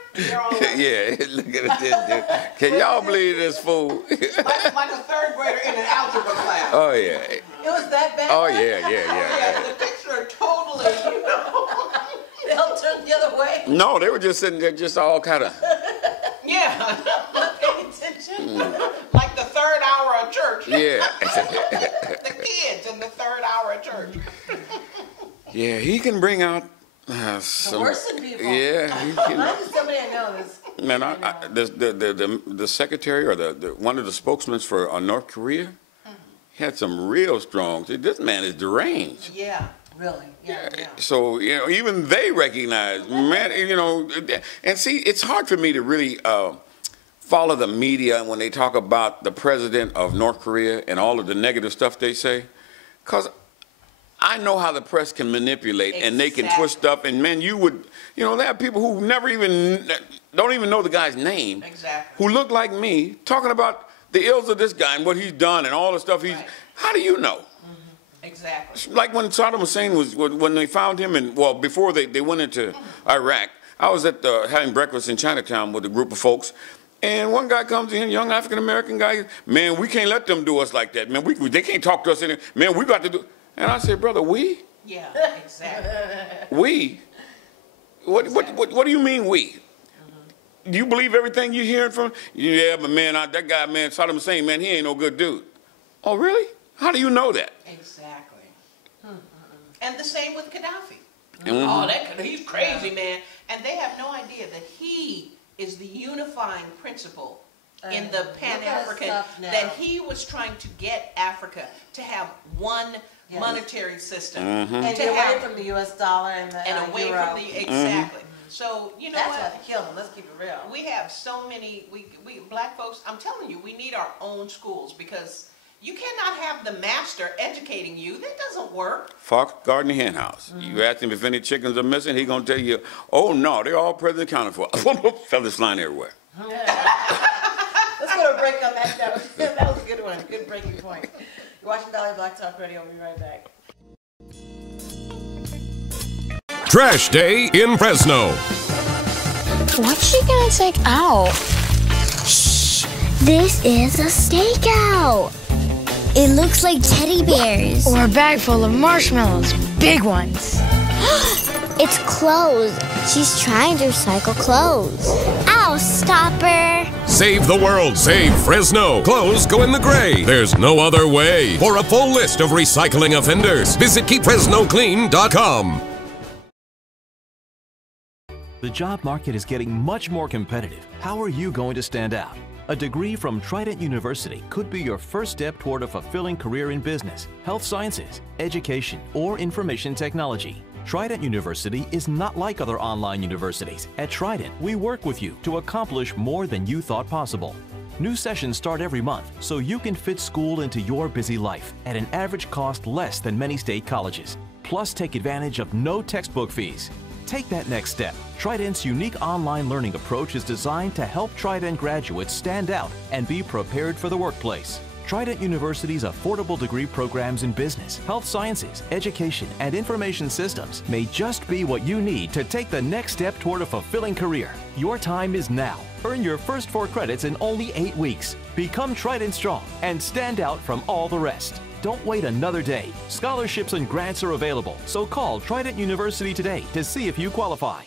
Yeah, look at this dude. Can y'all believe this fool? like a third grader in an algebra class. Oh, yeah. It was that bad? Oh, yeah. Yeah, the picture totally, They all turned the other way? No, they were just sitting there just all kind of... Yeah. Not paying attention. Like the third hour of church. Yeah. The kids in the third hour of church. Yeah, he can bring out some... The worst in people. Yeah. Somebody I know is... Man, the secretary or one of the spokesmen for North Korea had some real strong... This man is deranged. Yeah, really. Yeah. So, even they recognize, man, and see, it's hard for me to really follow the media when they talk about the president of North Korea and all of the negative stuff they say, because I know how the press can manipulate and they can twist stuff, and man, they have people who don't even know the guy's name, who look like me, talking about the ills of this guy and what he's done and all the stuff he's, how do you know? Exactly. Like when Saddam Hussein when they found him, before they went into Iraq, I was having breakfast in Chinatown with a group of folks, and one guy comes in, young African-American guy, man, we can't let them do us like that, man, they can't talk to us anymore, man, we got to do, and I said, brother, we? Yeah, exactly. We? What do you mean we? Do you believe everything you're hearing from? Yeah, but man, that guy, man, Saddam Hussein, man, he ain't no good dude. Oh, really? How do you know that? Exactly. And the same with Gaddafi. Oh, he's crazy, man. And they have no idea that he is the unifying principle in the Pan-African, that he was trying to get Africa to have one monetary system. And get away from the U.S. dollar and away Euro. from the, exactly. So, That's why they killed them. Let's keep it real. We have so many, we black folks, I'm telling you, we need our own schools, because you cannot have the master educating you. That doesn't work. Fox Garden Hen House. You ask him if any chickens are missing, he's going to tell you, oh, no, they're all present accounted for. Feathers flying everywhere. Let's go to a break on that. That was a good one. Good breaking point. You're watching Valley Black Talk Radio. We'll be right back. Trash Day in Fresno. What's she gonna take out? Shh! This is a stakeout. It looks like teddy bears. Or a bag full of marshmallows. Big ones. It's clothes. She's trying to recycle clothes. Ow, stop her. Save the world. Save Fresno. Clothes go in the gray. There's no other way. For a full list of recycling offenders, visit keepfresnoclean.com. The job market is getting much more competitive. How are you going to stand out? A degree from Trident University could be your first step toward a fulfilling career in business, health sciences, education, or information technology. Trident University is not like other online universities. At Trident, we work with you to accomplish more than you thought possible. New sessions start every month, so you can fit school into your busy life at an average cost less than many state colleges. Plus, take advantage of no textbook fees. Take that next step. Trident's unique online learning approach is designed to help Trident graduates stand out and be prepared for the workplace. Trident University's affordable degree programs in business, health sciences, education, and information systems may just be what you need to take the next step toward a fulfilling career. Your time is now. Earn your first 4 credits in only 8 weeks. Become Trident Strong and stand out from all the rest. Don't wait another day. Scholarships and grants are available, so call Trident University today to see if you qualify.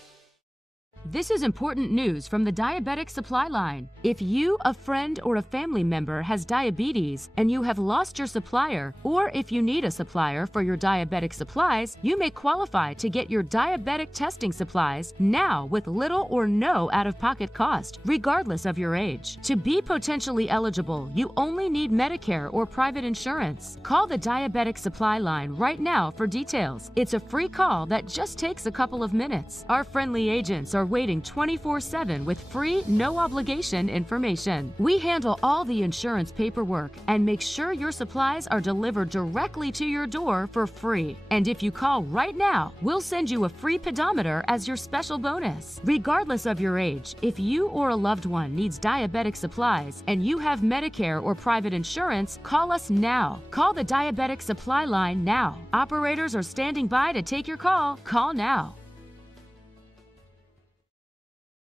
This is important news from the Diabetic Supply Line. If you, a friend, or a family member has diabetes and you have lost your supplier, or if you need a supplier for your diabetic supplies, you may qualify to get your diabetic testing supplies now with little or no out-of-pocket cost, regardless of your age. To be potentially eligible, you only need Medicare or private insurance. Call the Diabetic Supply Line right now for details. It's a free call that just takes a couple of minutes. Our friendly agents are waiting 24/7 with free, no-obligation information. We handle all the insurance paperwork and make sure your supplies are delivered directly to your door for free. And if you call right now, we'll send you a free pedometer as your special bonus. Regardless of your age, if you or a loved one needs diabetic supplies and you have Medicare or private insurance, call us now. Call the Diabetic Supply Line now. Operators are standing by to take your call. Call now.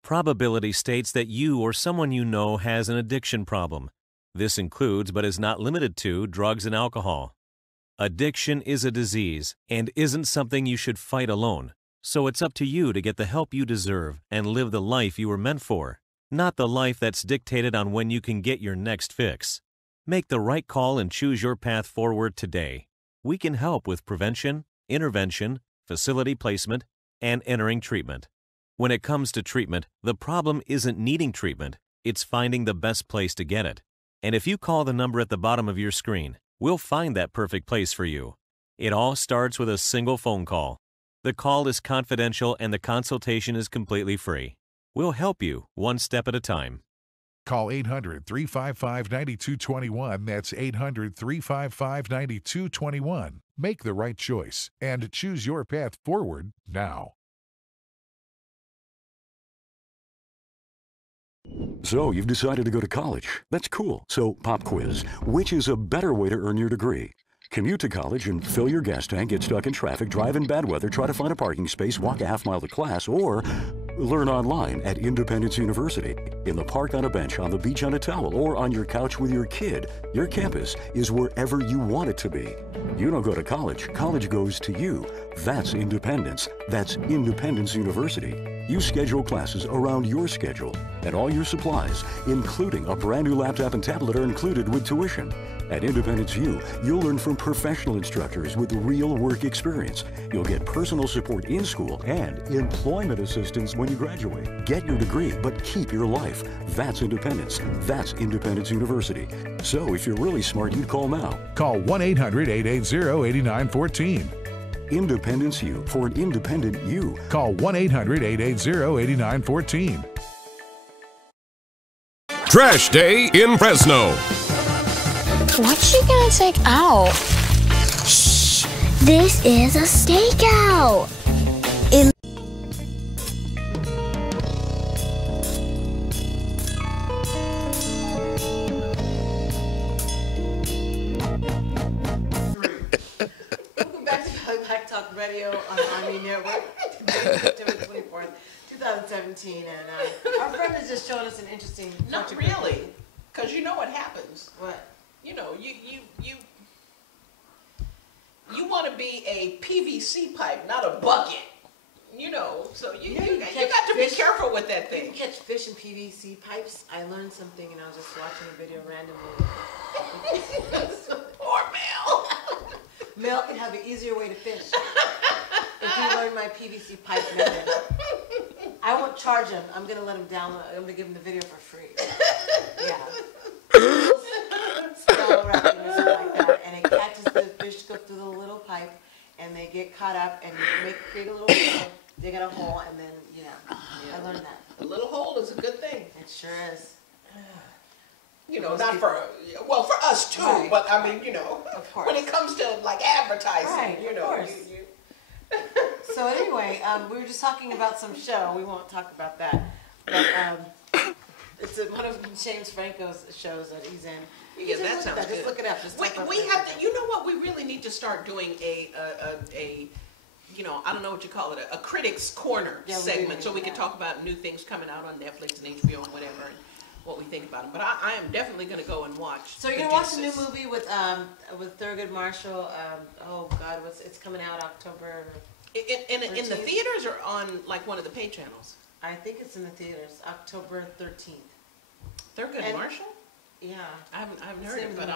Probability states that you or someone you know has an addiction problem. This includes, but is not limited to, drugs and alcohol. Addiction is a disease and isn't something you should fight alone. So it's up to you to get the help you deserve and live the life you were meant for, not the life that's dictated on when you can get your next fix. Make the right call and choose your path forward today. We can help with prevention, intervention, facility placement, and entering treatment. When it comes to treatment, the problem isn't needing treatment, it's finding the best place to get it. And if you call the number at the bottom of your screen, we'll find that perfect place for you. It all starts with a single phone call. The call is confidential and the consultation is completely free. We'll help you one step at a time. Call 800-355-9221. That's 800-355-9221. Make the right choice and choose your path forward now. So you've decided to go to college. That's cool. So pop quiz. Which is a better way to earn your degree? Commute to college and fill your gas tank, get stuck in traffic, drive in bad weather, try to find a parking space, walk a half-mile to class, or learn online at Independence University. In the park on a bench, on the beach on a towel, or on your couch with your kid. Your campus is wherever you want it to be. You don't go to college. College goes to you. That's independence. That's Independence University. You schedule classes around your schedule, and all your supplies, including a brand new laptop and tablet, are included with tuition. At Independence U, you'll learn from professional instructors with real work experience. You'll get personal support in school and employment assistance when you graduate. Get your degree, but keep your life. That's independence. That's Independence University. So if you're really smart, you'd call now. Call 1-800-880-8914. Independence U, for an independent you. Call 1-800-880-8914. Trash Day in Fresno. What's she gonna take out? Shh! This is a stakeout! Welcome back to Black Talk Radio on the ONME Network. September 24th, 2017. And our friend is just showing us an interesting... Not really, because you know what happens. What? You know, you want to be a PVC pipe, not a bucket. You know, so you got to be careful with that thing. You can catch fish in PVC pipes. I learned something, and I was just watching a video randomly. Poor Mel. Mel can have an easier way to fish if you learn my PVC pipe method. I won't charge him. I'm gonna let him download. I'm gonna give him the video for free. Yeah. Spell wrapping or something like that, and it catches the fish, go through the little pipe, and they get caught up, and you create a little hole, dig out a hole, and then I learned that. A little hole is a good thing. It sure is. You know, not for, well, for us too, right, but I mean, you know, when it comes to like advertising, right, you know. So anyway, we were just talking about some show. We won't talk about that. But it's one of James Franco's shows that he's in. Yeah, that sounds good. Just look it up. We have to, you know what, we really need to start doing a you know, I don't know what you call it, a critics corner segment, so we can talk about new things coming out on Netflix and HBO and whatever, and what we think about them. But I am definitely going to go and watch. So you're going to watch the new movie with Thurgood Marshall. Oh God, it's coming out October. In the theaters or on like one of the pay channels? I think it's in the theaters, October 13th. Thurgood Marshall? Yeah. I haven't heard it, but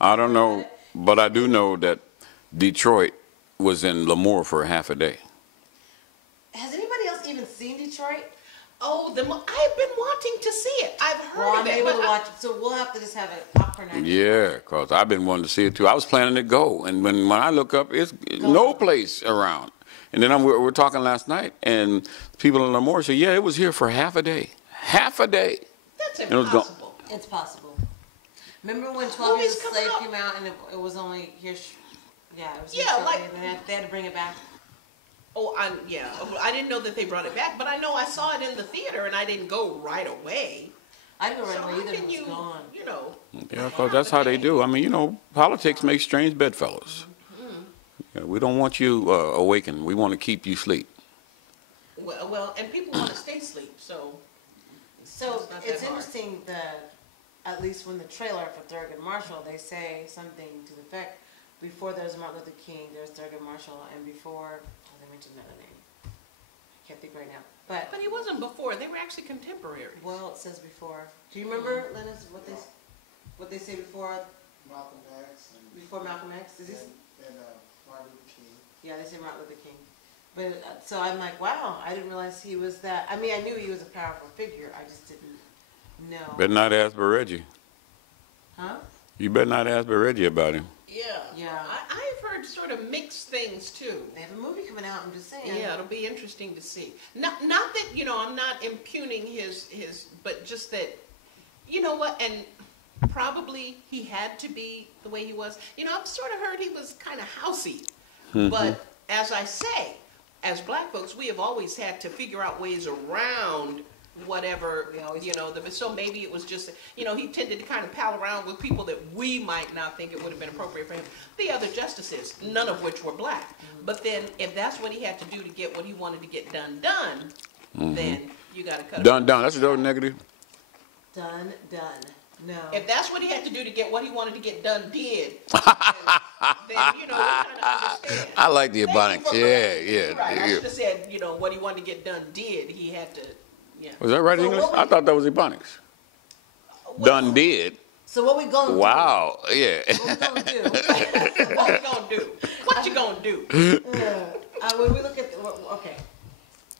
I don't know, but I do know that Detroit was in Lemoore for half a day. Has anybody else even seen Detroit? Oh, I've been wanting to see it. I've heard of it. I'm able to watch it, so we'll have to just have a popcorn night. Yeah, because I've been wanting to see it too. I was planning to go, and when I look up, it's no place around. And then we were talking last night, and people in Lemoore said, yeah, it was here for half a day. Half a day. That's impossible. It's possible. Remember when 12 Years a Slave came out, and it was only here... Yeah, it was and they had to bring it back. Oh, I didn't know that they brought it back, but I know I saw it in the theater, and I didn't go right away. I didn't go right away either. It was gone. You know. Yeah, because that's how they do. I mean, you know, politics makes strange bedfellows. Yeah, we don't want you awakened. We want to keep you asleep. Well, and people want to stay asleep, so. So it's interesting that at least when the trailer for Thurgood Marshall, they say something to the effect. Before there was Martin Luther King, there was Thurgood Marshall, and before, they mentioned another name. I can't think right now. But he wasn't before. They were actually contemporaries. Well, it says before. Do you remember, Lennis, what they say before? Malcolm X. Before Malcolm X? And Martin Luther King. Yeah, they say Martin Luther King. But so I'm like, wow, I didn't realize he was that. I mean, I knew he was a powerful figure. I just didn't know. Better not ask Reggie. Huh? You better not ask Reggie about him. Yeah. I've heard sort of mixed things too. They have a movie coming out, I'm just saying. Yeah, it'll be interesting to see. Not that, you know, I'm not impugning his, but just that, you know what, and probably he had to be the way he was. You know, I've sort of heard he was kind of housey. But as I say, as black folks, we have always had to figure out ways around whatever, you know, so maybe it was just, you know, he tended to kind of pal around with people that we might not think it would have been appropriate for him. The other justices, none of which were black. But then if that's what he had to do to get what he wanted to get done, then you got to cut done. That's a double negative. Done. No. If that's what he had to do to get what he wanted to get done, then you know, we kind of understand. I like the Ebonics. Yeah. Right. I should have said, you know, what he wanted to get done he had to. Yeah. Was that right in English? I thought that was Ebonics. Done did. So what we gonna do? Wow, yeah. What we gonna do? What we gonna do? What you gonna do? When we look at,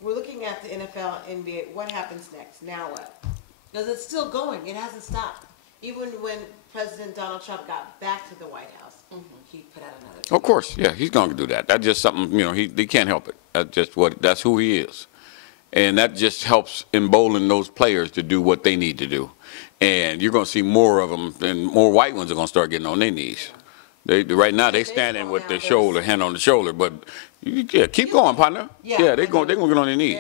we're looking at the NFL, NBA. What happens next? Now what? Because it's still going. It hasn't stopped. Even when President Donald Trump got back to the White House, he put out another tweet. Of course, yeah, he's going to do that. That's just something, you know, he can't help it. That's who he is. And that just helps embolden those players to do what they need to do. And you're going to see more of them, and more white ones are going to start getting on their knees. Right now, they're standing with their hand on the shoulder. But, yeah, keep going, partner. Yeah, they're going to get on their knees.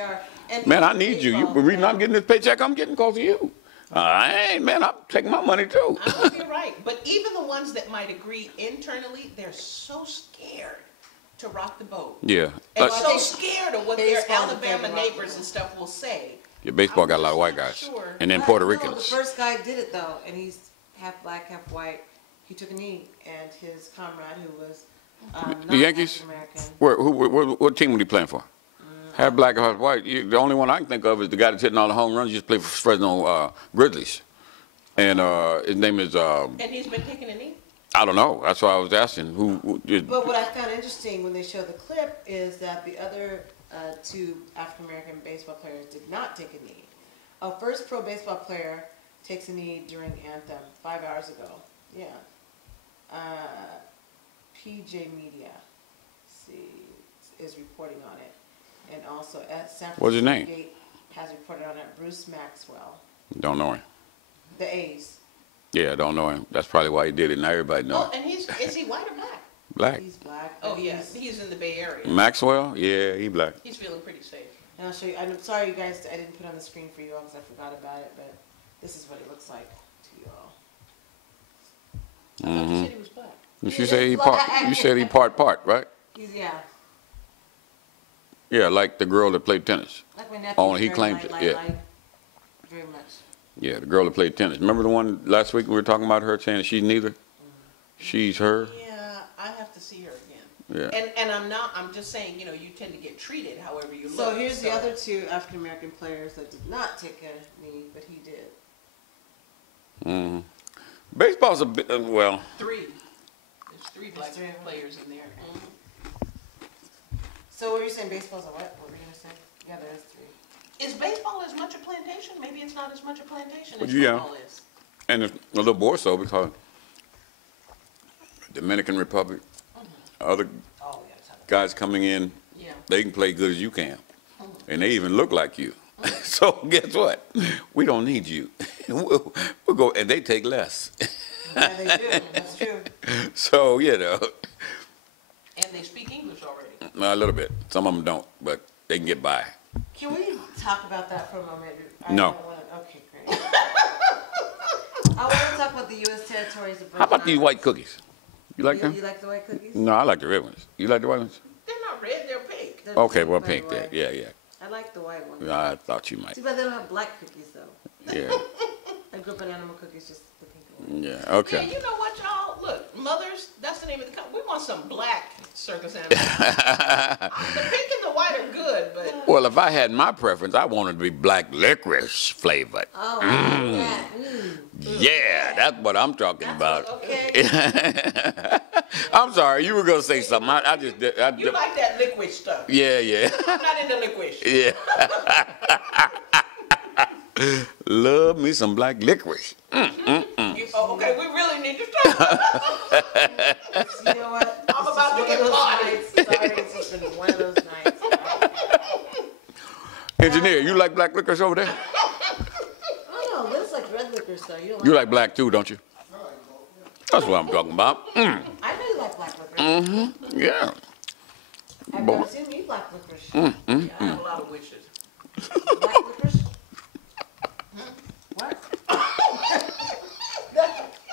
Man, I need you. The reason I'm getting this paycheck, I'm getting because of you. Man, I'm taking my money too. I hope you're right. But even the ones that might agree internally, they're so scared to rock the boat. Yeah. And so scared of what their Alabama neighbors and stuff will say. Yeah, baseball got a lot of white guys. And then Puerto Ricans. The first guy did it, though, and he's half black, half white. He took a knee, and his comrade, who was the Yankees? What team was he playing for? Half black or half white. The only one I can think of is the guy that's hitting all the home runs. He just played for Fresno Grizzlies. And his name is... and he's been taking a knee? I don't know. That's why I was asking. But what I found interesting when they showed the clip is that the other two African-American baseball players did not take a knee. A first pro baseball player takes a knee during anthem 5 hours ago. Yeah. PJ Media, is reporting on it. And also at San Francisco What's his name? State has reported on it. Bruce Maxwell. Don't know him. The A's. Yeah, I don't know him. That's probably why he did it. Now everybody knows. Oh, and is he white or black? Black. He's black. Oh, yeah. He's in the Bay Area. Maxwell? Yeah, he black. He's feeling pretty safe. And I'll show you. I'm sorry, you guys, I didn't put it on the screen for you all because I forgot about it, but this is what it looks like to you all. I thought you said he was black. You said he part. You said he part, right? Yeah. Yeah, like the girl that played tennis. Like my nephew. Only he claims it. Yeah. Very much. Yeah, the girl that played tennis. Remember the one last week we were talking about her saying she's neither? She's her. Yeah, I have to see her again. Yeah. And I'm just saying, you tend to get treated however you look. So here's the other two African American players that did not take a knee, but he did. Mm-hmm. Baseball's a bit, well. Three. There's three black players in there. Mm-hmm. So what were you saying? Baseball's a what? What were you going to say? Yeah, there is three. Is baseball as much a plantation? Maybe it's not as much a plantation as Yeah. football is. And it's a little more so because Dominican Republic, other guys coming in, they can play good as you can. And they even look like you. So guess what? We don't need you. We'll go, and they take less. Yeah, they do. That's true. So, And they speak English already. A little bit. Some of them don't, but they can get by. Can we talk about that for a moment? No. Okay, great. I want to talk about the U.S. territories. How about these white cookies? You like them? You like the white cookies? No, I like the red ones. You like the white ones? They're not red, they're pink. Okay, well, pink then. Yeah. I like the white ones. I thought you might. Too bad they don't have black cookies, though. Yeah. I grew up on animal cookies, just the pink ones. Yeah, okay. Yeah, you know what, y'all? Look, mothers, that's the name of the company. We want some black circus animals. The pink and the white are good, but... Well, if I had my preference, I wanted to be black licorice flavored. Oh, yeah, that's what I'm talking about. Okay. I'm sorry, you were going to say something. I just did. You like that liquid stuff. Yeah. I'm not into licorice. Yeah. Love me some black licorice. Okay, we really need to talk about that. You know what? I'm about to get parties. Sorry, it's just been one of those nights. Engineer, you like black licorice over there? I don't know, this is like red licorice though. You like black too, don't you? That's what I'm talking about. I know you like black licorice. Mm-hmm. Yeah. I've never seen you eat black licorice. Yeah, I have a lot of wishes. Black licorice? What? Did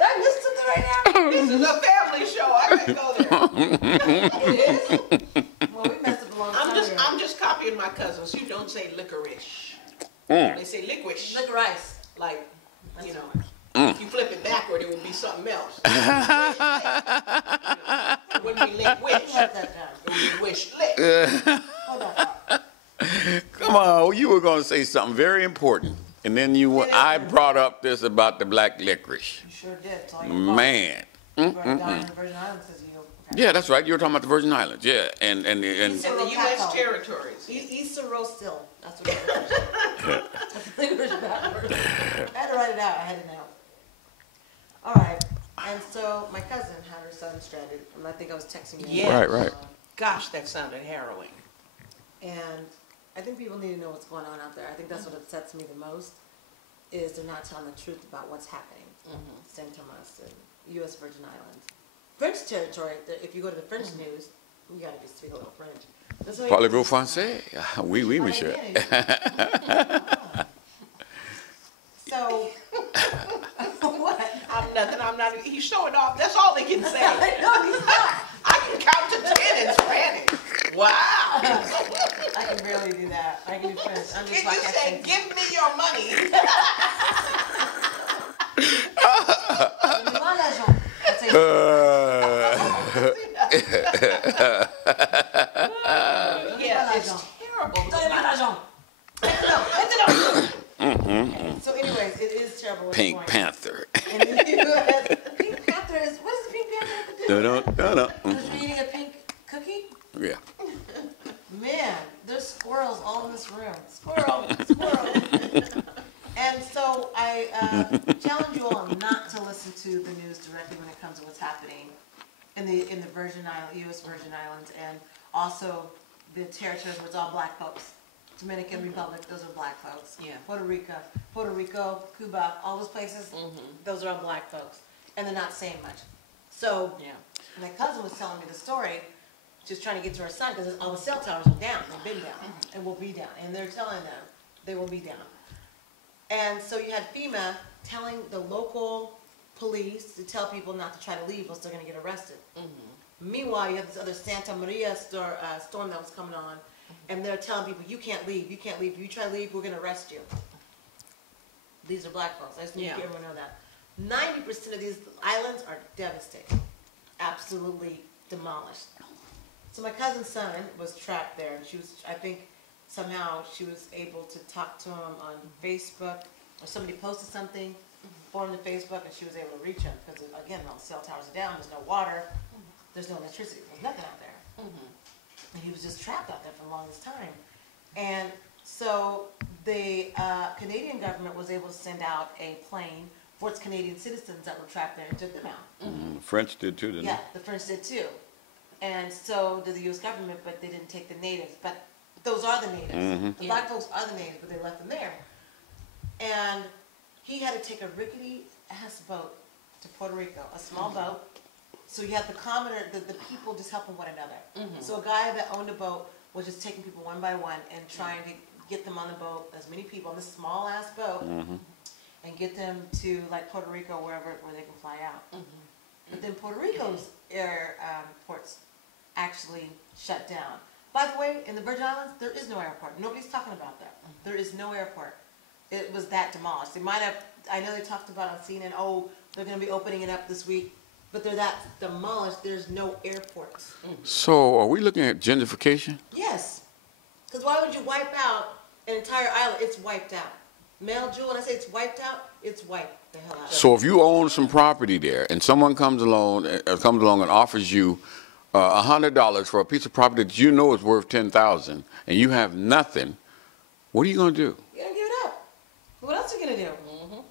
I miss something right now? This is a family show. I can't go there. It is? Well, we messed up a long time ago. I'm just copying my cousins. You don't say licorice. They say licorice. Licorice. Like, if you flip it backward, it would be something else. It wouldn't be lick-wish. It would be wish-lick. Come on, you were going to say something very important. And then I brought up this about the black licorice. You sure did. Man. Yeah, that's right. You were talking about the Virgin Islands. Yeah, and the U.S. territories. Easter roast still. That's what it is. I had to write it out. I had to know. All right. And so my cousin had her son stranded, and I think I was texting you. Yes. Right. Gosh, that sounded harrowing. And I think people need to know what's going on out there. I think that's what upsets me the most, is they're not telling the truth about what's happening. St. Thomas and U.S. Virgin Islands. French territory, if you go to the French news, you got to speak a little French. Parlez-vous français? Oui, monsieur. So, what? I'm not, he's showing off. That's all they can say. No, he's not. I can count to 10 in Spanish. Wow. I can barely do that. I can do French. I'm just You say, give me your money. Yeah, it's terrible. So anyways, it is terrible. Pink Panther. And the U.S. Pink Panther is, what does Pink Panther have to do? Was you eating a pink cookie? Yeah. Man, there's squirrels all in this room. Squirrel. And so I challenge you all not to listen to the news directly when it comes to what's happening in the Virgin Islands, U.S. Virgin Islands, and also the territories where it's all black folks. Dominican Republic, those are black folks. Yeah. Puerto Rico, Cuba, all those places, those are all black folks. And they're not saying much. So my cousin was telling me the story, just trying to get to her son, because all the cell towers are down. They've been down and will be down. And they're telling them they will be down. And so you had FEMA telling the local police to tell people not to try to leave, else they're going to get arrested. Meanwhile, you have this other Santa Maria storm that was coming on, and they're telling people, you can't leave, you can't leave. If you try to leave, we're going to arrest you. These are black folks. I just need everyone to know that. 90% of these islands are devastated, absolutely demolished. So my cousin's son was trapped there, and she was, I think, somehow she was able to talk to him on Facebook, or somebody posted something for him on Facebook, and she was able to reach him, because again, all the cell towers are down, there's no water, there's no electricity, there's nothing out there. And he was just trapped out there for the longest time. And so the Canadian government was able to send out a plane for its Canadian citizens that were trapped there and took them out. The French did too, didn't they? Yeah, the French did too. And so did the U.S. government, but they didn't take the natives. But those are the natives. The black folks are the natives, but they left them there. And he had to take a rickety-ass boat to Puerto Rico, a small boat. So you had the commoner, the people just helping one another. So a guy that owned a boat was just taking people one by one and trying to get them on the boat, as many people on this small-ass boat, and get them to like Puerto Rico, where they can fly out. But then Puerto Rico's airports actually shut down. By the way, in the Virgin Islands, there is no airport. Nobody's talking about that. There is no airport. It was that demolished. They might have, I know they talked about on CNN, oh, they're going to be opening it up this week, but they're that demolished, there's no airports. So are we looking at gentrification? Yes. Because why would you wipe out an entire island? It's wiped out. Mel Jewel, when I say it's wiped out, it's wiped the hell out. So if you own some property there and someone comes along and offers you $100 for a piece of property that you know is worth $10,000 and you have nothing, what are you going to do? You're going to give it up. What else are you going to do?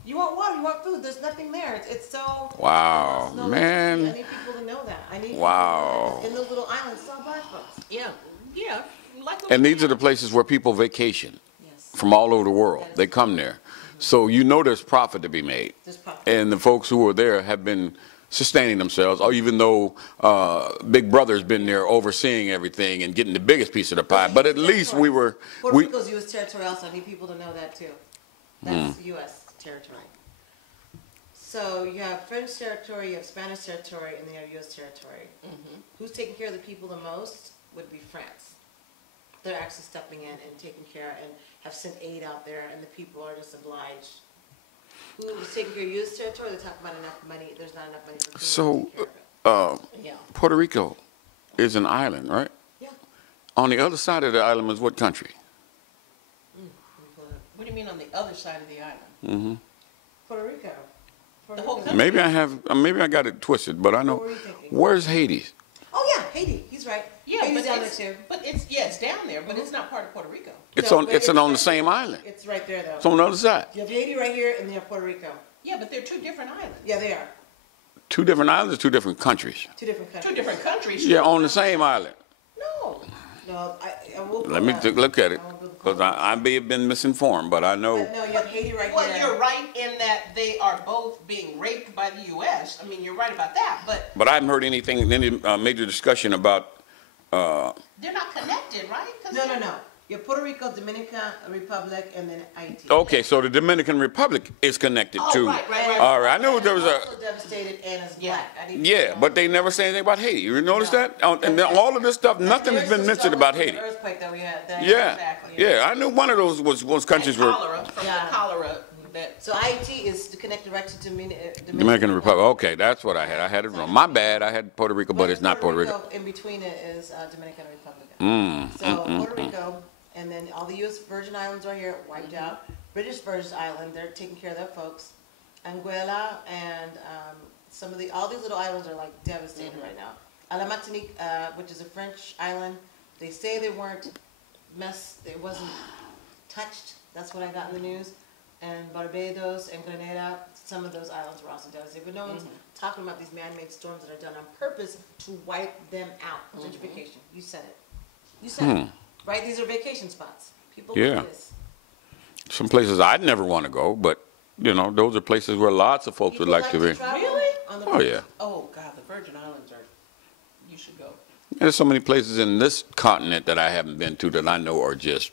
You want water, you want food, there's nothing there. It's so... Wow, man. I need people to know that. I need wow. people to know that in those little islands, it's all black folks. Yeah, yeah. Like and these are the places where people vacation from all over the world. They come there. So you know there's profit to be made. And the folks who are there have been sustaining themselves, or even though Big Brother's been there overseeing everything and getting the biggest piece of the pie. But at least we were... Puerto Rico's U.S. territory also. I need people to know that too. That's U.S. territory. So you have French territory, you have Spanish territory, and then you have U.S. territory. Who's taking care of the people the most would be France. They're actually stepping in and taking care and have sent aid out there, and the people are just obliged. Who's taking care of U.S. territory? They're talking about enough money. There's not enough money for people to take care of it. Puerto Rico is an island, right? Yeah. On the other side of the island is what country? What do you mean on the other side of the island? Puerto Rico. The whole country. Maybe I got it twisted, but I know. Where's Haiti? Oh yeah, Haiti. He's right. Yeah, Haiti's but down there too. But it's down there, but it's not part of Puerto Rico. It's on the same island. It's right there though. It's on the other side. You have Haiti right here, and then you have Puerto Rico. Yeah, but they're two different islands. Yeah, they are. Two different islands or two different countries? Two different countries. Two different countries. Yeah, on the same island. No, I will. Let me look at it, because I may have been misinformed, but I know. No, you have Haiti right well, there. You're right in that they are both being raped by the U.S. I mean, you're right about that, but. But I haven't heard any major discussion about. They're not connected, right? No. You have Puerto Rico, Dominican Republic, and then Haiti. Okay, so the Dominican Republic is connected too. Right. All right, I knew there was a. Also devastated and is black. Yeah, but they never say anything about Haiti. You notice that? And then all of this stuff, nothing has been mentioned about Haiti. Earthquake that we had. Yeah, I knew one of those was countries where. Cholera, from the cholera. So Haiti is to connect directly to Dominican Republic. Okay, that's what I had. I had it wrong. My bad. I had Puerto Rico, but it's not Puerto Rico. In between it is Dominican Republic. So Puerto Rico, and then all the U.S. Virgin Islands are here, wiped out. British Virgin Island, they're taking care of their folks. Anguilla and all these little islands are like devastated right now. La Martinique, which is a French island, they say they weren't it wasn't touched. That's what I got in the news. And Barbados and Grenada, some of those islands were also devastated. But no one's talking about these man-made storms that are done on purpose to wipe them out. Gentrification. You said it. You said it. Right? These are vacation spots. People Yeah. like this. Some places I'd never want to go, but you know, those are places where lots of folks would like to be. Really? Oh yeah. Oh God, the Virgin Islands are. You should go. There's so many places in this continent that I haven't been to that I know are just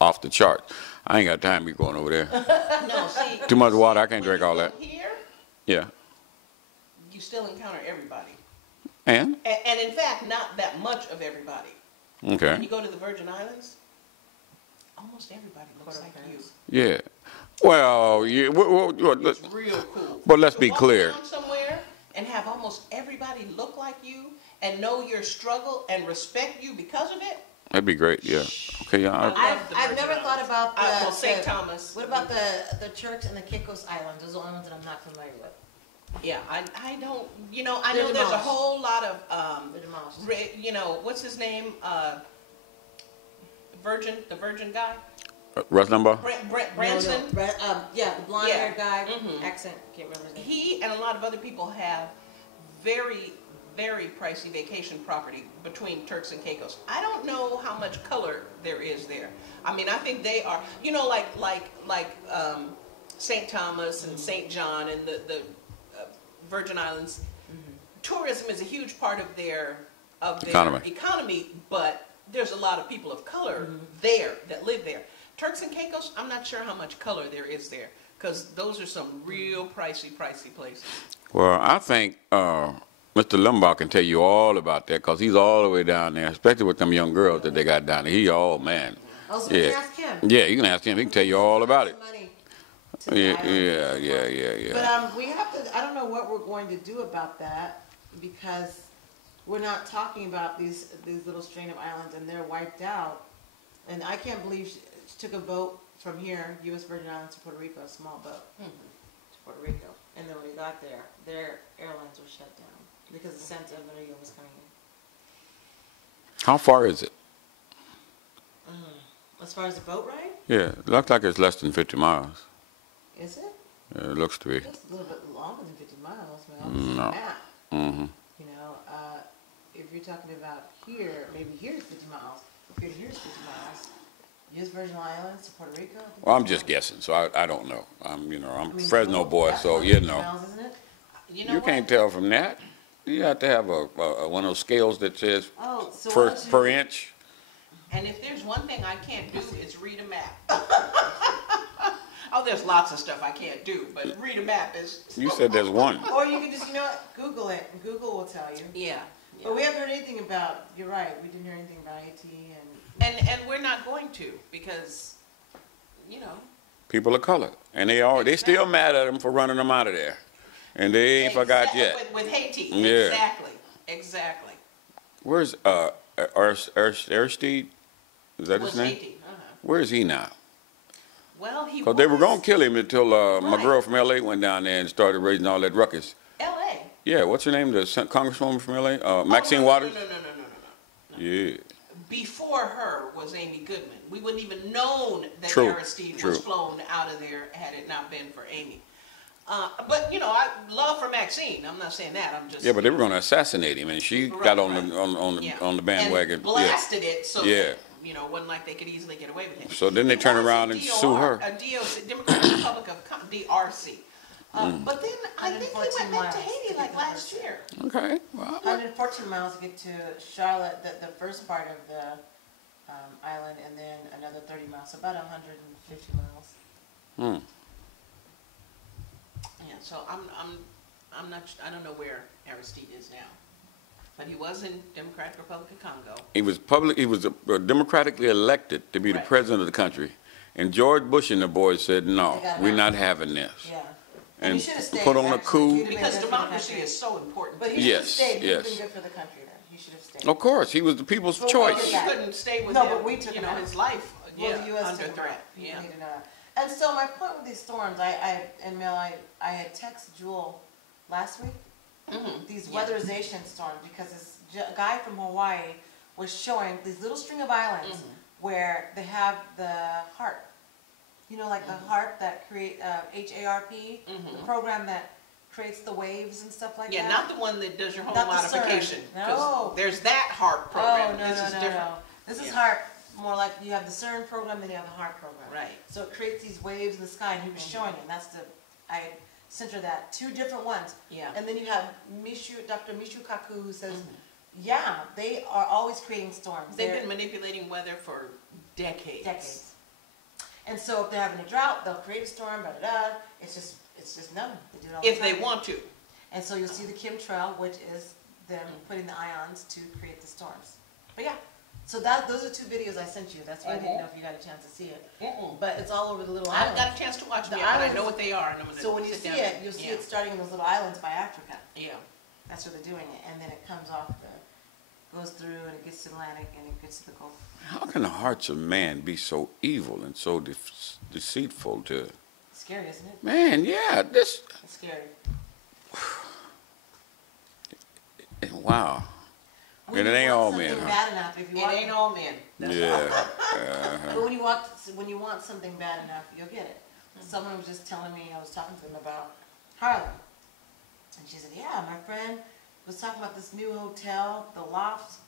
off the chart. I ain't got time to be going over there. No, see. Too much water. I can't drink all that. Here, Yeah. you still encounter everybody. And? And in fact, not that much of everybody. Okay. When you go to the Virgin Islands, almost everybody looks like you. Yeah. Well, yeah. It's real cool. But let's To be walk clear. around somewhere and have almost everybody look like you and know your struggle and respect you because of it. That'd be great. Yeah. Okay. Yeah. I've never thought about the, well, St. Thomas. What about the Turks and the Caicos Islands? Those are the only ones that I'm not familiar with. Yeah, I don't, you know, I They're know there's a demolished. whole lot of, They're demolished. you know, what's his name? The Virgin guy? Russ Limbaugh? Branson? No. Yeah, the blonde-haired guy, Mhm. accent, can't remember his name. He and a lot of other people have very, very pricey vacation property between Turks and Caicos. I don't know how much color there is there. I mean, I think they are, you know, like St. Thomas and St. John and the Virgin Islands. Tourism is a huge part of their economy, but there's a lot of people of color there that live there. Turks and Caicos, I'm not sure how much color there is there, because those are some real pricey places. Well, I think Mr. Limbaugh can tell you all about that because he's all the way down there, especially with them young girls that they got down there. He all man. Also, you can ask him. Yeah, you can ask him. He can tell you all about it. Yeah. But we have to. I don't know what we're going to do about that because we're not talking about these little string of islands and they're wiped out. And I can't believe she took a boat from here, U.S. Virgin Islands to Puerto Rico, a small boat to Puerto Rico, and then when we got there, their airlines were shut down because the Santa Maria was coming in. How far is it? As far as the boat ride? Yeah, it looks like it's less than 50 miles. Is it? Yeah, it looks to be. It's a little bit longer than 50 miles. I mean, No. map. You know, if you're talking about here, maybe here's 50 miles. If you're here's 50 miles, U.S. Virgin Islands to Puerto Rico. Well, I'm just guessing, so I don't know. I'm I mean, Fresno boy, that's so about you 50 know. miles, isn't it? You can't tell from that. You have to have one of those scales that says per inch. And if there's one thing I can't do, it's read a map. Oh, there's lots of stuff I can't do, but read a map is... You said there's one. Or you can just, you know what, Google it, and Google will tell you. Yeah. But we haven't heard anything about, you're right, we didn't hear anything about Haiti And we're not going to, because, you know... People of color. And they still mad at them for running them out of there. And they ain't forgot yet. With Haiti, Yeah. exactly. Where's Aristide? Is that his name? Haiti. Where is he now? Well, he Because they were going to kill him until my girl from L.A. went down there and started raising all that ruckus. L.A.? Yeah, what's her name? The Congresswoman from L.A.? Maxine Waters? No. Yeah. Before her was Amy Goodman. We wouldn't even known that True. Aristide was flown out of there had it not been for Amy. But, you know, I love for Maxine. I'm not saying that. I'm just... Yeah, but they were going to assassinate him, and she got on the bandwagon. And blasted it so yeah. that, you know, it wasn't like they could easily get away with it. So then they turn around and sue her. A DOC, Democratic Republic of DRC. But then I think he went back to Haiti like last year. Okay. Well, 114 miles to get to Charlotte, the first part of the island, and then another 30 miles, so about 150 miles. Yeah, so I'm not, I don't know where Aristide is now, but he was in Democratic Republic of Congo. He was democratically elected to be the president of the country, and George Bush and the boys said, "No, we're not having this." Yeah. And he should have stayed, put on a coup. Because democracy is so important. But he should have stayed. He would have been good for the country then. He should have stayed. Of course, he was the people's choice. He couldn't stay with but we took you know, him his life the US under threat. Yeah. And so my point with these storms, I had texted Jewel last week, these weatherization storms, because this guy from Hawaii was showing these little string of islands where they have the HARP. You know, like the HARP that create, HARP, the program that creates the waves and stuff like that. Yeah, not the one that does your home Not the modification. CERN. No. There's that HARP program. Oh, no, This is different. This is HARP, more like you have the CERN program, then you have the HART program. Right. So it creates these waves in the sky, and he was showing it. And that's I center that. 2 different ones. Yeah. And then you have Dr. Mishu Kaku, who says, yeah, they are always creating storms. They've been manipulating weather for decades. And so if they're having a drought, they'll create a storm, It's just known. They do it all if the time. they want to. And so you'll see the chemtrail, which is them putting the ions to create the storms. But yeah, so those are 2 videos I sent you. That's why I didn't know if you got a chance to see it. But it's all over the little islands. I haven't got a chance to watch them yet, but I know what they are. And I'm gonna so when you see it, you'll see it starting in those little islands by Africa. Yeah. That's where they're doing it. And then it comes off, goes through, and it gets to the Atlantic, and it gets to the Gulf. How can the hearts of man be so evil and so deceitful to... Scary, isn't it? Man, yeah, this... It's scary. Wow. And it ain't all men, huh? Bad enough, if you want, it ain't all men. Yeah. But when you want something bad enough, you'll get it. Someone was just telling me, I was talking to them about Harlem. And she said, yeah, my friend was talking about this new hotel, the Loft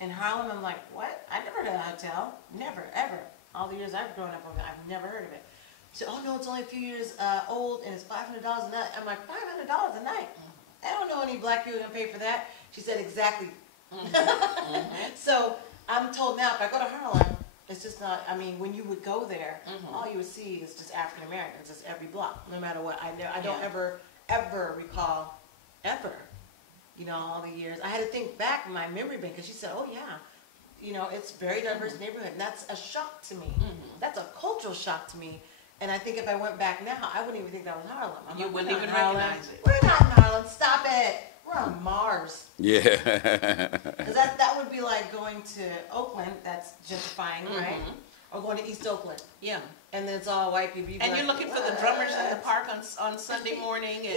in Harlem. I'm like, what? I never heard of a hotel. Never, ever. All the years I've grown up, I've never heard of it. She said, oh no, it's only a few years old and it's $500 a night. I'm like, $500 a night? I don't know any black people who can pay for that. She said, exactly. So I'm told now, if I go to Harlem, it's just not, I mean, when you would go there, all you would see is just African Americans, just every block, no matter what. I don't ever recall, all the years. I had to think back in my memory bank, because she said, oh yeah, it's a very diverse neighborhood, and that's a shock to me. That's a cultural shock to me. And I think if I went back now, I wouldn't even think that was Harlem. You wouldn't even recognize it. We're not in Harlem, stop it. We're on Mars. Yeah. Because that would be like going to Oakland, that's gentrifying, right? Or going to East Oakland. Yeah. And then it's all white people. And you're looking for the drummers in the park on Sunday morning, and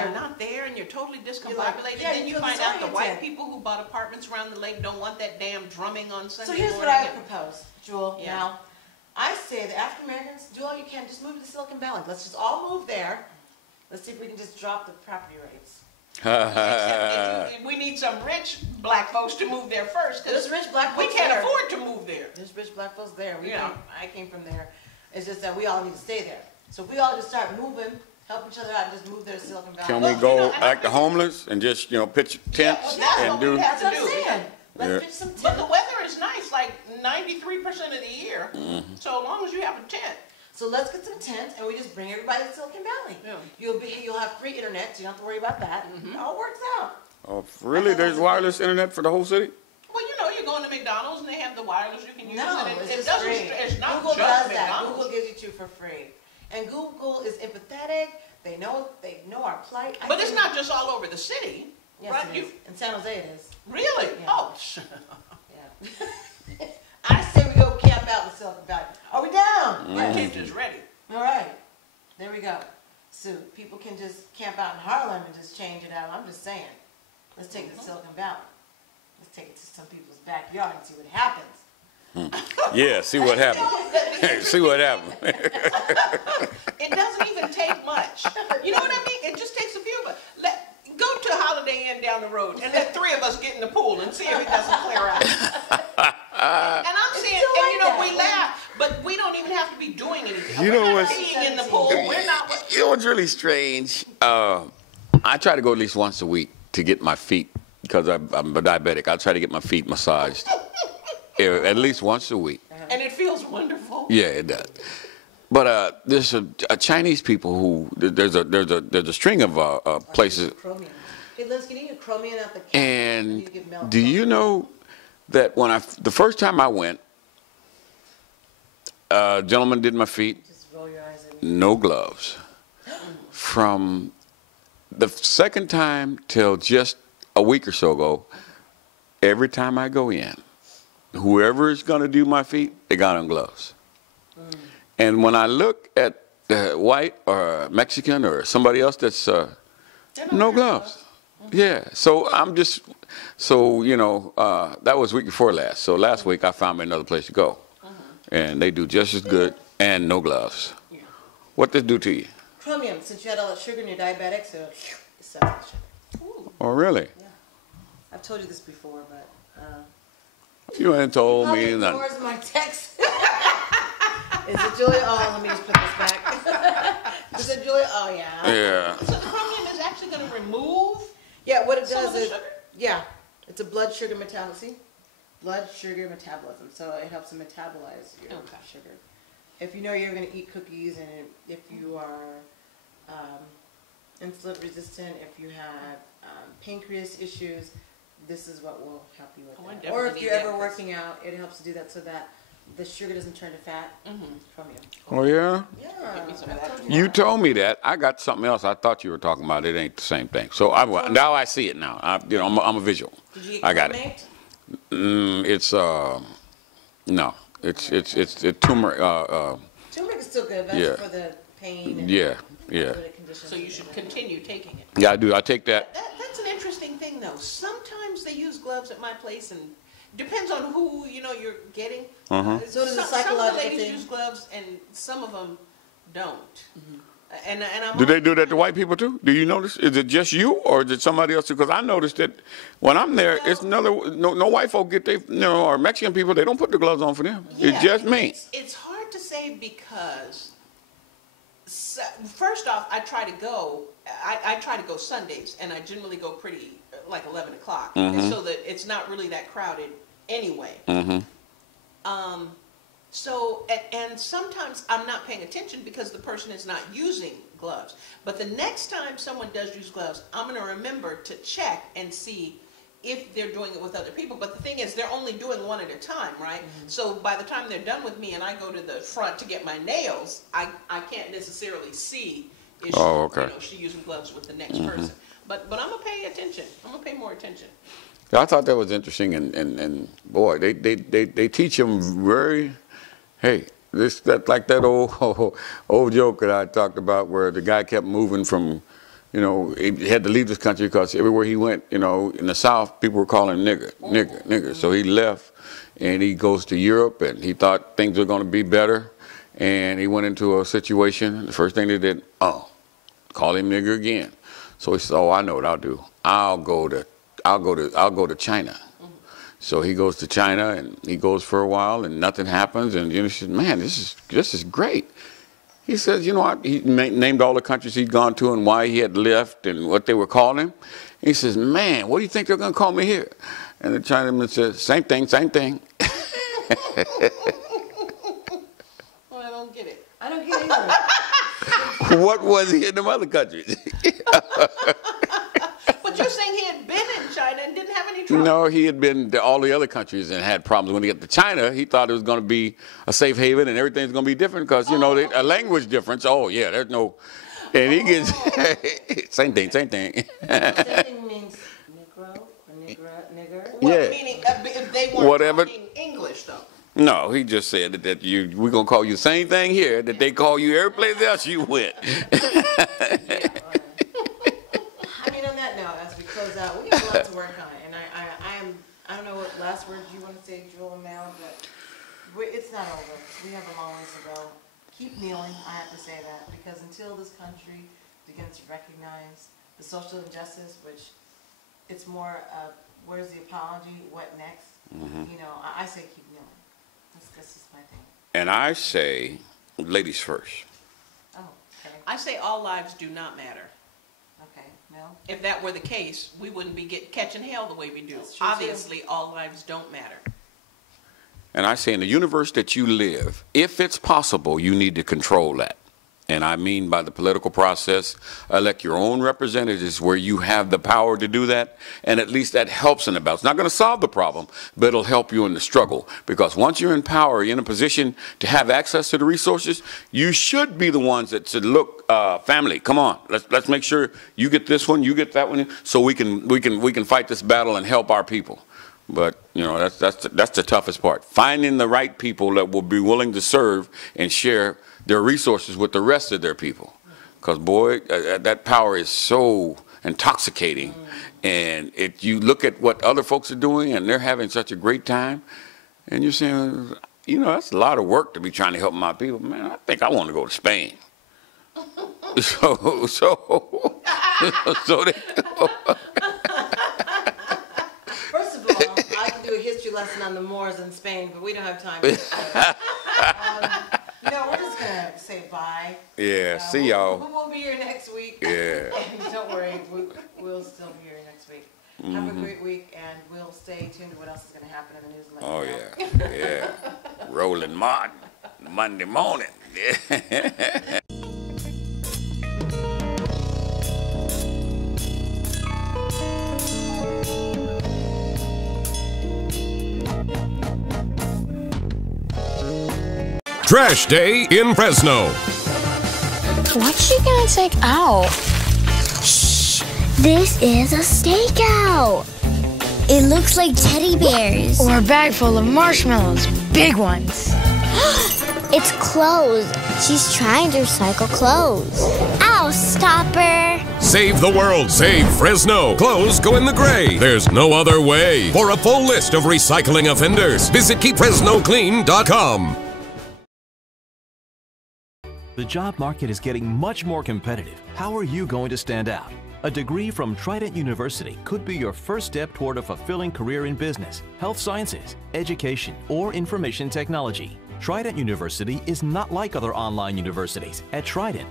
they're not there, and you're totally discombobulated. Yeah, then you find out the white people who bought apartments around the lake don't want that damn drumming on Sunday morning. So here's what I propose, Jewel. Yeah. Now, I say the African Americans, do all you can, just move to Silicon Valley. Let's just all move there. Let's see if we can just drop the property rates. We need some rich black folks to move there first. There's rich black folks we can't afford to move there. There's rich black folks there. I came from there. It's just that we all need to stay there. So if we all just start moving, help each other out, and just move there to Silicon Valley. Can we go like the homeless and just pitch tents and do? That's what I'm saying. Let's pitch some tents. But the weather is nice, like 93% of the year. So as long as you have a tent. So let's get some tents, and we just bring everybody to Silicon Valley. Yeah. You'll have free internet, so you don't have to worry about that. It all works out. Oh, really? There's wireless internet for the whole city? Well, you're going to McDonald's, and they have the wireless you can use. No, it's not Google just does that. McDonald's. Google gives you 2 for free. And Google is empathetic. They know our plight. But it's not just all over the city. Yes, right? it is. In San Jose it is. Really? Yeah. Oh. Yeah. I say we go camp out in Silicon Valley. Are we down? My tent is ready. All right. There we go. So people can just camp out in Harlem and just change it out. I'm just saying. Let's take it to Silicon Valley. Let's take it to some people's backyard and see what happens. Yeah, see what happens. See what happens. It doesn't even take much. You know what I mean? It just takes a few of us. Go to Holiday Inn down the road and let 3 of us get in the pool and see if it doesn't clear out. And I'm saying, we laugh, but we don't even have to be doing anything. We're not peeing in the pool. We're not. You know what's really strange? I try to go at least once a week to get my feet, because I'm a diabetic. I try to get my feet massaged at least once a week. And it feels wonderful. Yeah, it does. But there's a Chinese people who there's a string of places. Hey, Liz, can you get chromium out the can? And do you know that when the first time I went, a gentleman did my feet, Just roll your eyes in. no gloves. From the second time till just a week or so ago, every time I go in, whoever is going to do my feet, they got on gloves. And when I look at white or Mexican or somebody else that's no gloves. Yeah, so I'm just, that was week before last. So last week I found me another place to go. And they do just as good and no gloves. Yeah. What does it do to you? Chromium, since you had all that sugar and you're diabetic, so it sucks the sugar. Oh, really? Yeah. I've told you this before, but You ain't told me nothing. Where's my text? Is it Julia? Oh, let me just put this back. Is it Julia? Oh, yeah. Yeah. So the chromium is actually going to remove. Yeah, what it does is, sugar? yeah, it's a blood sugar metabolism. Blood sugar metabolism. So it helps to metabolize your sugar. If you know you're going to eat cookies, and if you are insulin resistant, if you have pancreas issues, this is what will help you with that. Or if you're ever working out, it helps to do that so that the sugar doesn't turn to fat from you. Oh, yeah? Yeah. You told me that. I got something else I thought you were talking about. It ain't the same thing. So now I see it now. I'm a visual. Did you I got it. It's no. It's turmeric. Turmeric is still good. That's for the pain. And yeah. So you should continue taking it. Yeah, I do. I take that. That's an interesting thing, though. Sometimes they use gloves at my place, and depends on who you're getting. So does the psychological some of the ladies thing. use gloves, and some of them don't. And I'm Do they do that to white people too? Do you notice? Is it just you, or is it somebody else? Because I noticed that when I'm there, it's no white folk get or Mexican people. They don't put the gloves on for them. Yeah, it's just me. It's hard to say because first off, I try to go Sundays, and I generally go pretty like 11 o'clock, so that it's not really that crowded anyway. So, and sometimes I'm not paying attention because the person is not using gloves. But the next time someone does use gloves, I'm going to remember to check and see if they're doing it with other people. But the thing is, they're only doing one at a time, right? So by the time they're done with me and I go to the front to get my nails, I can't necessarily see if she's using gloves with the next person. But I'm going to pay attention. I'm going to pay more attention. I thought that was interesting, and boy, they teach them very. Hey, like that old joke that I talked about, where the guy kept moving from, he had to leave this country because everywhere he went, in the South, people were calling him nigger. So he left, and he goes to Europe, and he thought things were going to be better, and he went into a situation. The first thing they did, call him nigger again. So he said, I know what I'll do. I'll go to China. So he goes to China, and he goes for a while, and nothing happens. And he says, "Man, this is great." He says, he named all the countries he'd gone to and why he had left and what they were calling him. He says, "Man, what do you think they're going to call me here?" And the Chinaman says, "Same thing, same thing." Well, I don't get it. I don't get it either. What was he in them other countries? But you're saying he had been in China and didn't have any trouble? No, he had been to all the other countries and had problems. When he got to China, he thought it was going to be a safe haven and everything's going to be different because, a language difference. Oh, yeah, there's no... And he gets... same thing. Same thing means Negro or nigger? Well, meaning if they weren't talking English, though. No, he just said that we're going to call you the same thing here that they call you every place else you went. Close out. We got a lot to work on, and I don't know what last words you want to say, Jewel and Mel, but it's not over. We have a long ways to go. Keep kneeling, I have to say that, because until this country begins to recognize the social injustice, which it's more of where's the apology, what next, I say keep kneeling. That's just my thing. And I say ladies first. Oh, okay. I say all lives do not matter. Mel? If that were the case, we wouldn't be catching hell the way we do. Obviously, all lives don't matter. And I say in the universe that you live, if it's possible, you need to control that. And I mean by the political process, elect your own representatives where you have the power to do that, and at least that helps in the battle. It's not going to solve the problem, but it'll help you in the struggle. Because once you're in power, you're in a position to have access to the resources, you should be the ones that said, look, family, come on, let's make sure you get this one, you get that one, so we can fight this battle and help our people. But that's the toughest part. Finding the right people that will be willing to serve and share their resources with the rest of their people. Because, boy, that power is so intoxicating. And you look at what other folks are doing, and they're having such a great time, and you're saying, that's a lot of work to be trying to help my people. Man, I think I want to go to Spain. so they First of all, I can do a history lesson on the Moors in Spain, but we don't have time. No, we're just going to say bye. Yeah, see y'all. We won't be here next week. Yeah. Don't worry, we'll still be here next week. Have a great week, and we'll stay tuned to what else is going to happen in the news. Oh, yeah. Rolling Martin, Monday morning. Trash Day in Fresno. What's she gonna take out? Shh! This is a stakeout. It looks like teddy bears. Or a bag full of marshmallows. Big ones. It's clothes. She's trying to recycle clothes. Ow, stop her. Save the world. Save Fresno. Clothes go in the gray. There's no other way. For a full list of recycling offenders, visit keepfresnoclean.com. The job market is getting much more competitive. How are you going to stand out? A degree from Trident University could be your first step toward a fulfilling career in business, health sciences, education, or information technology. Trident University is not like other online universities. At Trident,